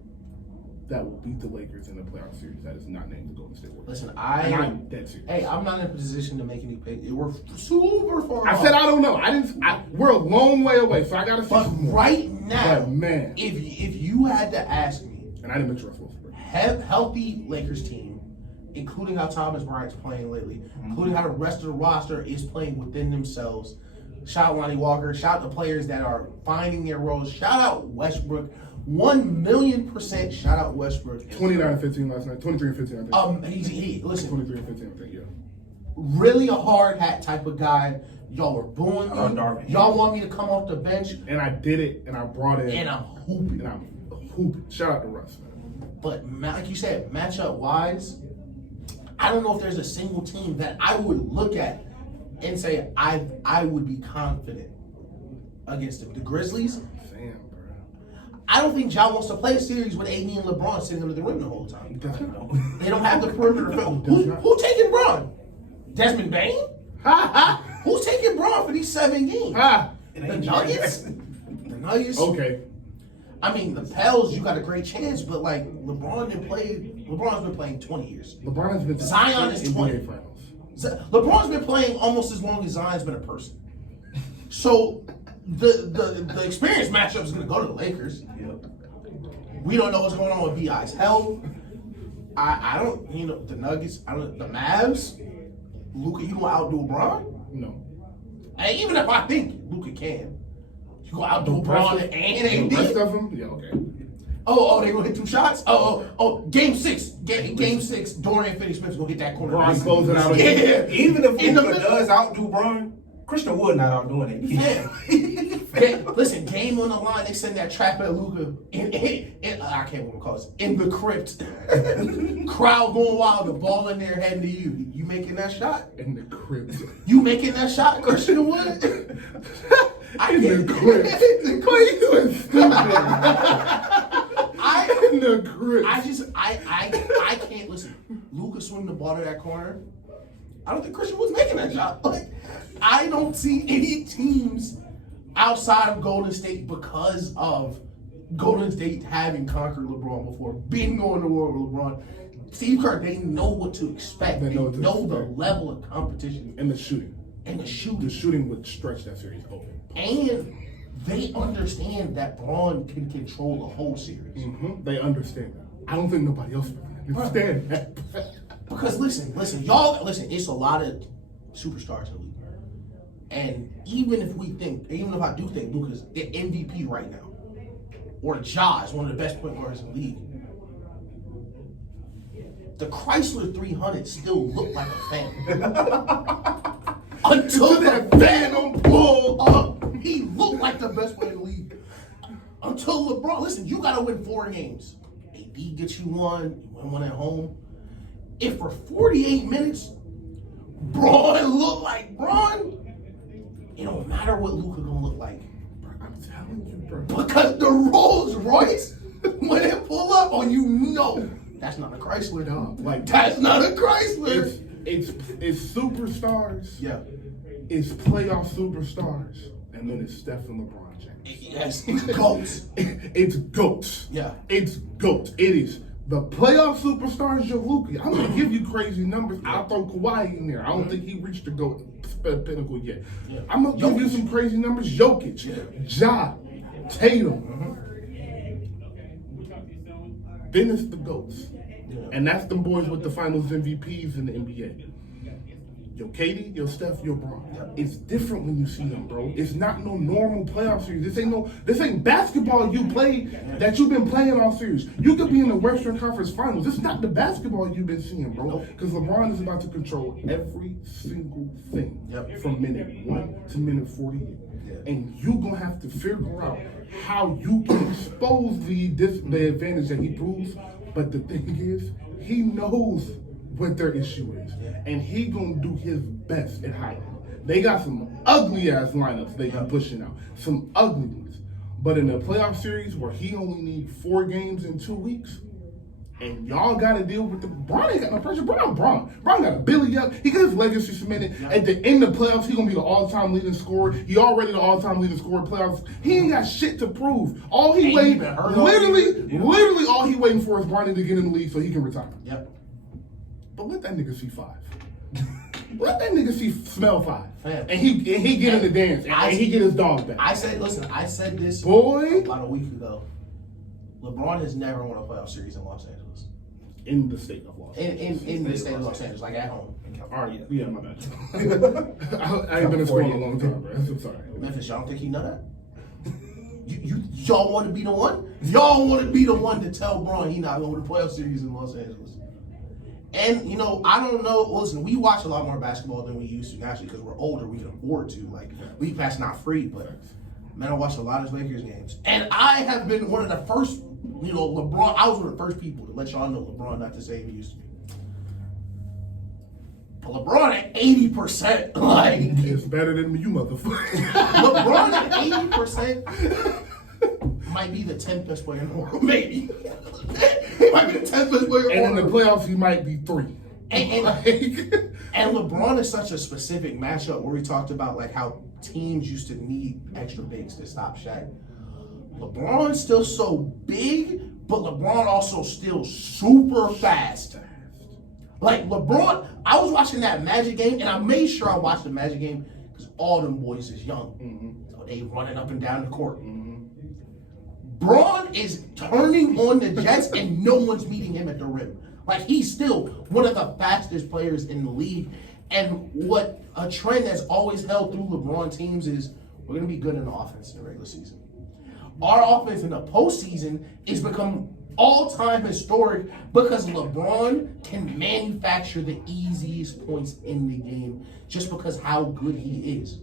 that will beat the Lakers in the playoff series that is not named the Golden State Warriors. Listen, I'm dead serious. Hey, I'm not in a position to make any picks. We're super far off. I said I don't know. We're a long way away, so I gotta see. But right now, man, if you had to ask me, and I didn't mention Russell Westbrook, healthy Lakers team, including how Thomas Bryant's playing lately, including how the rest of the roster is playing within themselves. Shout out Lonnie Walker. Shout out the players that are finding their roles. Shout out Westbrook. 1,000,000% shout out Westbrook. 29-15 last night. 23-15, I think. Listen. 23-15, I think. Yeah. Really a hard hat type of guy. Y'all were booing me. Y'all want me to come off the bench. And I did it, and I brought it. And I'm hooping. Shout out to Russ, man. But like you said, matchup wise, I don't know if there's a single team that I would look at and say I would be confident against them. The Grizzlies. I don't think Ja wants to play a series with AD and LeBron sitting under the rim the whole time. They don't have the perimeter. Who taking Bron? Desmond Bain? Who's taking Bron for these 7 games? The Nuggets? The Nuggets? Okay. I mean, the Pels, you got a great chance, but like LeBron's been playing 20 years. LeBron has been to Zion is 20. NBA Finals. LeBron's been playing almost as long as Zion's been a person. So the experience matchup is going to go to the Lakers. Yep. We don't know what's going on with B.I.'s health. I don't, the Nuggets, the Mavs. Luka, you gonna outdo LeBron? No. And even if I think Luka can, you gonna outdo LeBron and The AD? rest of them? Yeah, okay. Oh, they gonna hit 2 shots? Game 6. Game 6, Dorian Finney-Smith's gonna hit that corner. LeBron closing out. Yeah. Even if Luka does outdo Bron, Christian Wood not outdoing it. Yeah. Listen, game on the line, they send that trap at Luka in I can't remember what call it, in the crypt. Crowd going wild, the ball in there heading to you. You making that shot? In the crypt. You making that shot, Christian Wood? In the crypt. Boy, you doing stupid. In the crypt. I can't listen. Luka swing the ball to that corner. I don't think Christian was making that shot. Like, I don't see any teams outside of Golden State because of Golden State having conquered LeBron before, being on the war with LeBron. Steve Kerr, they know what to expect. They know the level of competition. And the shooting. The shooting would stretch that series open. And they understand that Braun can control the whole series. Mm-hmm. They understand that. I don't think nobody else understands that. Because listen, it's a lot of superstars in the league. And even if I do think Luka's the MVP right now, or Ja is one of the best point guards in the league, the Chrysler 300 still looked like a fan. Until that fan pulled up, he looked like the best player in the league. Until LeBron, listen, you gotta win 4 games. AD gets you one, you win one at home. If for 48 minutes, Braun looked like Braun, it don't matter what Luka gonna look like. Bro, I'm telling you, bro. Because the Rolls Royce, when it pull up on that's not a Chrysler, dog. Like, that's not a Chrysler. It's superstars. Yeah. It's playoff superstars. And then it's Steph and LeBron James. Yes, it's GOATs. It's GOATs. Yeah. It's GOATs. It is. The playoff superstars, your Luka. I'm going to give you crazy numbers. I'll throw Kawhi in there. I don't think he reached the GOAT pinnacle yet. Yeah. I'm going to give you some crazy numbers. Jokic, Ja, Tatum. Then it's the GOATs. Yeah. And that's them boys with the finals MVPs in the NBA. Yo, KD, yo, Steph, yo, Bron. It's different when you see them, bro. It's not no normal playoff series. This ain't basketball you play that you've been playing all series. You could be in the Western Conference Finals. This is not the basketball you've been seeing, bro. Because LeBron is about to control every single thing from minute 1 to minute 48. And you're going to have to figure out how you can expose the advantage that he proves. But the thing is, he knows what their issue is. And he gonna do his best at hiding. They got some ugly ass lineups they be pushing out. Some ugly ones. But in a playoff series where he only need 4 games in 2 weeks, and y'all gotta deal with Bron ain't got no pressure. Bron got a Billy up. He got his legacy cemented. At the end of the playoffs, he gonna be the all-time leading scorer. He already the all-time leading scorer in playoffs. He ain't got shit to prove. All he waiting, literally all he waiting for is Bronny to get in the league so he can retire. Yep. But let that nigga see 5. Let that nigga smell 5. And he get in the dance. And he get his dog back. I said this Boy, about a week ago. LeBron has never won a playoff series in Los Angeles. In the state of Los Angeles. In the state of Los Angeles, like at home. All right, yeah, my bad. I ain't been in school in a long time, bro. I'm sorry. Memphis, y'all don't think he know that? Y'all want to be the one? Y'all want to be the one to tell Bron he not going to win the playoff series in Los Angeles. And, I don't know. Listen, we watch a lot more basketball than we used to, actually, because we're older. We can afford to. Like, League Pass not free, but, man, I watch a lot of Lakers games. And I have been one of the first, LeBron, I was one of the first people to let y'all know LeBron not the same he used to be. But LeBron at 80%, like... It's better than you, motherfucker. LeBron at 80%... might be the 10th best player in the world, maybe. He might be the 10th best player in the world. And in the playoffs, he might be 3. And LeBron is such a specific matchup where we talked about like how teams used to need extra bigs to stop Shaq. LeBron's still so big, but LeBron also still super fast. Like LeBron, I was watching that Magic game, and I made sure I watched the Magic game because all them boys is young. So they running up and down the court. Braun is turning on the Jets, and no one's meeting him at the rim. Like, he's still one of the fastest players in the league. And what a trend that's always held through LeBron teams is we're going to be good in the offense in the regular season. Our offense in the postseason is become all-time historic because LeBron can manufacture the easiest points in the game just because how good he is.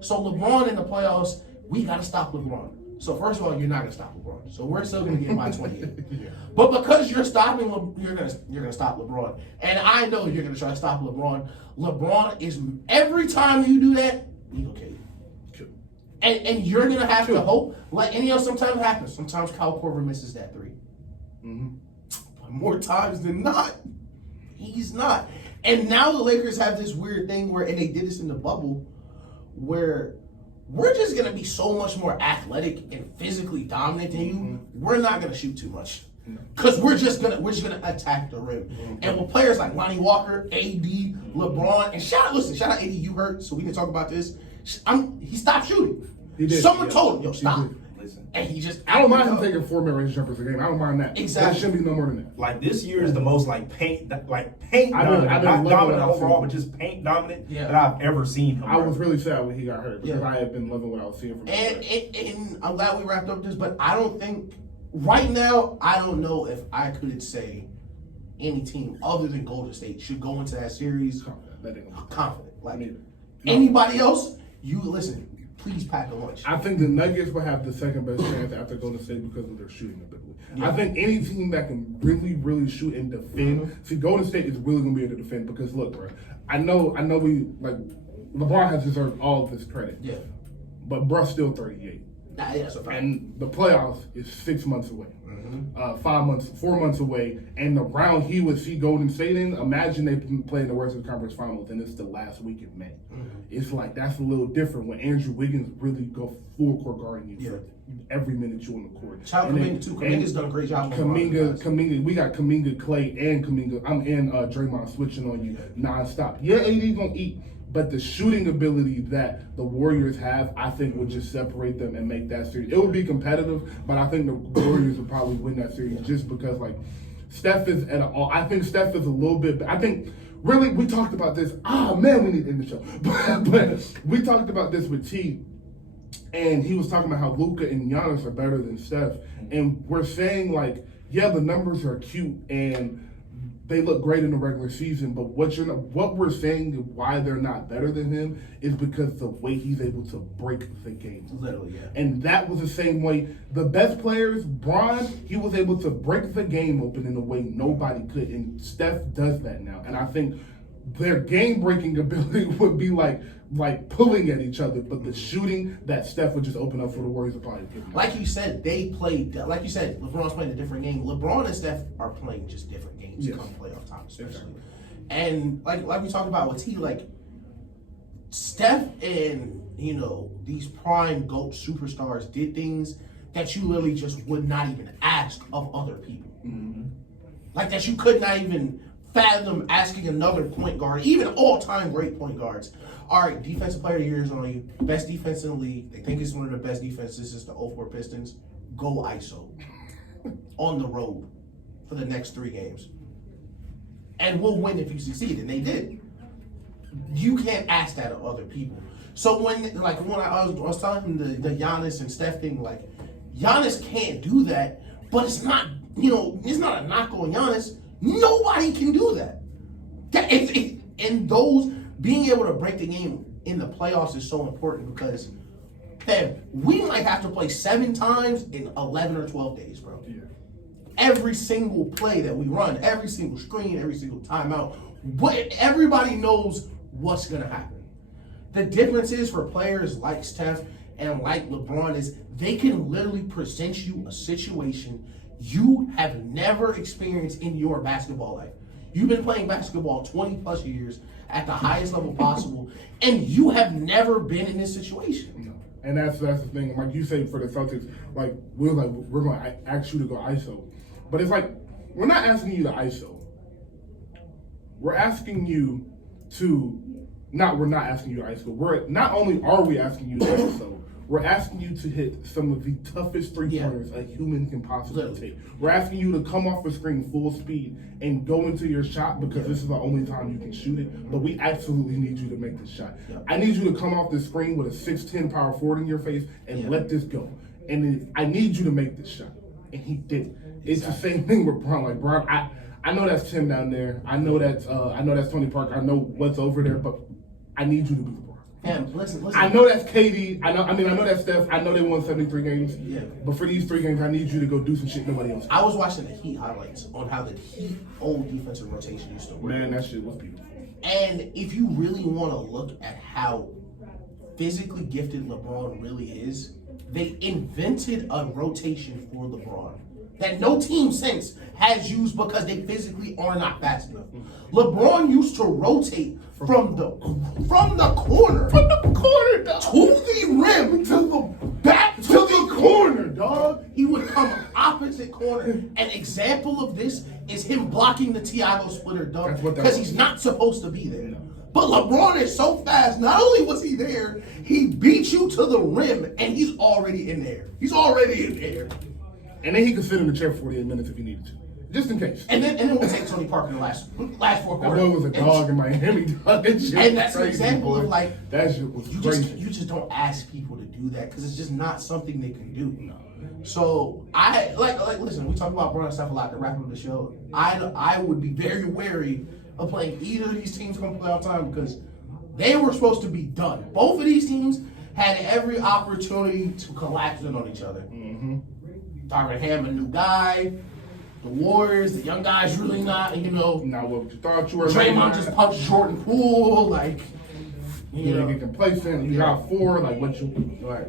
So LeBron in the playoffs, we got to stop LeBron. So first of all, you're not going to stop LeBron. So we're still going to get by 28. But because you're stopping, you're going to stop LeBron. And I know you're going to try to stop LeBron. LeBron is, every time you do that, we okay. And you're going to have to hope. Like, and sometimes it happens. Sometimes Kyle Korver misses that three. But more times than not, he's not. And now the Lakers have this weird thing where, and they did this in the bubble, where we're just going to be so much more athletic and physically dominant than you. We're not going to shoot too much. Because we're just gonna attack the rim. And with players like Lonnie Walker, AD, LeBron, and shout out AD, you hurt, so we can talk about this. He stopped shooting. He did. Someone told him, yo, stop. Listen. And he just I don't mind him taking 4 mid-range jumpers a game. I don't mind that. Exactly. That shouldn't be no more than that. Like, this year is the most paint I've dominant, been not dominant loving overall, but just paint dominant Yeah. that I've ever seen him. I was really sad when he got hurt because Yeah. I had been loving what I was seeing from him. And I'm glad we wrapped up this, but I don't think, right now, I don't know if I could say any team other than Golden State should go into that series confident. Like, anybody else, you listen, please pack a lunch. I think the Nuggets will have the second best chance after Golden State because of their shooting ability. Yeah. I think any team that can really, really shoot and defend. See, Golden State is really going to be able to defend because look, bro, I know we like LeBron has deserved all of his credit. Yeah. But bruh's still 38. Nah, yeah, that's a fact. And the playoffs is 6 months away. 4 months away. And the round he would see Golden State in, imagine they play in the Western Conference Finals and it's the last week in May. It's like, that's a little different when Andrew Wiggins really go full court guarding you for every minute you're on the court. Kuminga too. Kuminga's done a great job. Kuminga, we got Kuminga, Clay, and Kuminga. I'm in Draymond switching on you nonstop. Yeah, AD gonna eat. But the shooting ability that the Warriors have, I think, would just separate them and make that series. It would be competitive, but I think the Warriors would probably win that series just because, like, Steph is at all. I think Steph is a little bit. I think really we talked about this. Man, we need to end the show. But we talked about this with T, and he was talking about how Luka and Giannis are better than Steph, and we're saying like, yeah, the numbers are cute and they look great in the regular season, but what we're saying why they're not better than him is because the way he's able to break the game. Literally, yeah. And that was the same way. The best players, Bron, he was able to break the game open in a way nobody could, and Steph does that now. And I think their game-breaking ability would be like pulling at each other, but the shooting that Steph would just open up for the Warriors would probably give them. Like you said, like you said, LeBron's playing a different game. LeBron and Steph are playing just different games come playoff time, especially. Exactly. And like we talked about with T, like Steph and these prime GOAT superstars did things that you literally just would not even ask of other people. Like that you could not even fathom asking another point guard, even all-time great point guards. All right, defensive player of the year is on you. Best defense in the league. They think it's one of the best defenses. It's the 04 Pistons. Go ISO on the road for the next 3 games. And we'll win if you succeed. And they did. You can't ask that of other people. So when I was telling him the Giannis and Steph thing, like Giannis can't do that, but it's not, it's not a knock on Giannis. Nobody can do that. And those being able to break the game in the playoffs is so important because we might have to play 7 times in 11 or 12 days, bro. Yeah. Every single play that we run, every single screen, every single timeout, everybody knows what's going to happen. The difference is for players like Steph and like LeBron is they can literally present you a situation you have never experienced in your basketball life. You've been playing basketball 20 plus years at the highest level possible, and you have never been in this situation. And that's the thing. Like you say for the Celtics, we're going to ask you to go ISO, but it's like we're not asking you to ISO. We're asking you to we're not asking you to ISO. We're not only are we asking you to ISO, we're asking you to hit some of the toughest 3-pointers a human can possibly take. We're asking you to come off the screen full speed and go into your shot because this is the only time you can shoot it. But we absolutely need you to make this shot. I need you to come off the screen with a 6'10" power forward in your face and let this go. And then I need you to make this shot. And he did it. It's the same thing with Bron. Like Bron, I know that's Tim down there. I know that's Tony Parker. I know what's over there, but I need you to be LeBron. Damn, listen. I know that's KD. I know that's Steph. I know they won 73 games. Yeah. But for these 3 games, I need you to go do some shit nobody else. I was watching the Heat highlights on how the Heat old defensive rotation used to work. Man, that shit was beautiful. And if you really want to look at how physically gifted LeBron really is, they invented a rotation for LeBron that no team since has used because they physically are not fast enough. LeBron used to rotate from the corner to the rim to the back to the corner, dog. He would come opposite corner. An example of this is him blocking the Thiago splitter dunk because he's not supposed to be there. But LeBron is so fast. Not only was he there, he beat you to the rim, and he's already in there. He's already in there. And then he could sit in the chair for 48 minutes if he needed to, just in case. And then we'll take Tony Parker in the last 4 quarters. That boy was a dog in Miami, dog. And that's an example of like that shit was crazy. You just don't ask people to do that because it's just not something they can do. No. So I like listen. We talk about Bron stuff a lot to wrap up the show. I would be very wary of playing either of these teams come playoff time because they were supposed to be done. Both of these teams had every opportunity to collapse in on each other. Mm-hmm. Darvin Ham, a new guy. The Warriors, the young guys really not, Not what you thought you were. Draymond just punched Jordan Poole, like, you get complacent. You got 4,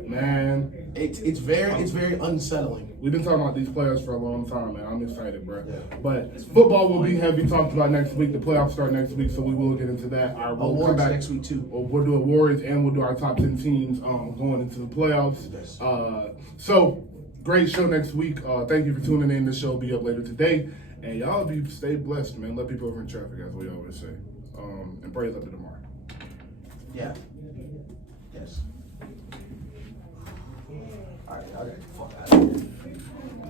man. It's very unsettling. We've been talking about these players for a long time, man. I'm excited, bro. Yeah. But football will be heavy talked about next week. The playoffs start next week, so we will get into that. Our Awards come back next week too. We'll do awards and we'll do our top 10 teams going into the playoffs. Yes. So great show next week. Thank you for tuning in. This show will be up later today, and y'all stay blessed, man. Let people over in traffic, as we always say, and praise up to tomorrow. Yeah. Yes. All right, I got the fuck out of here.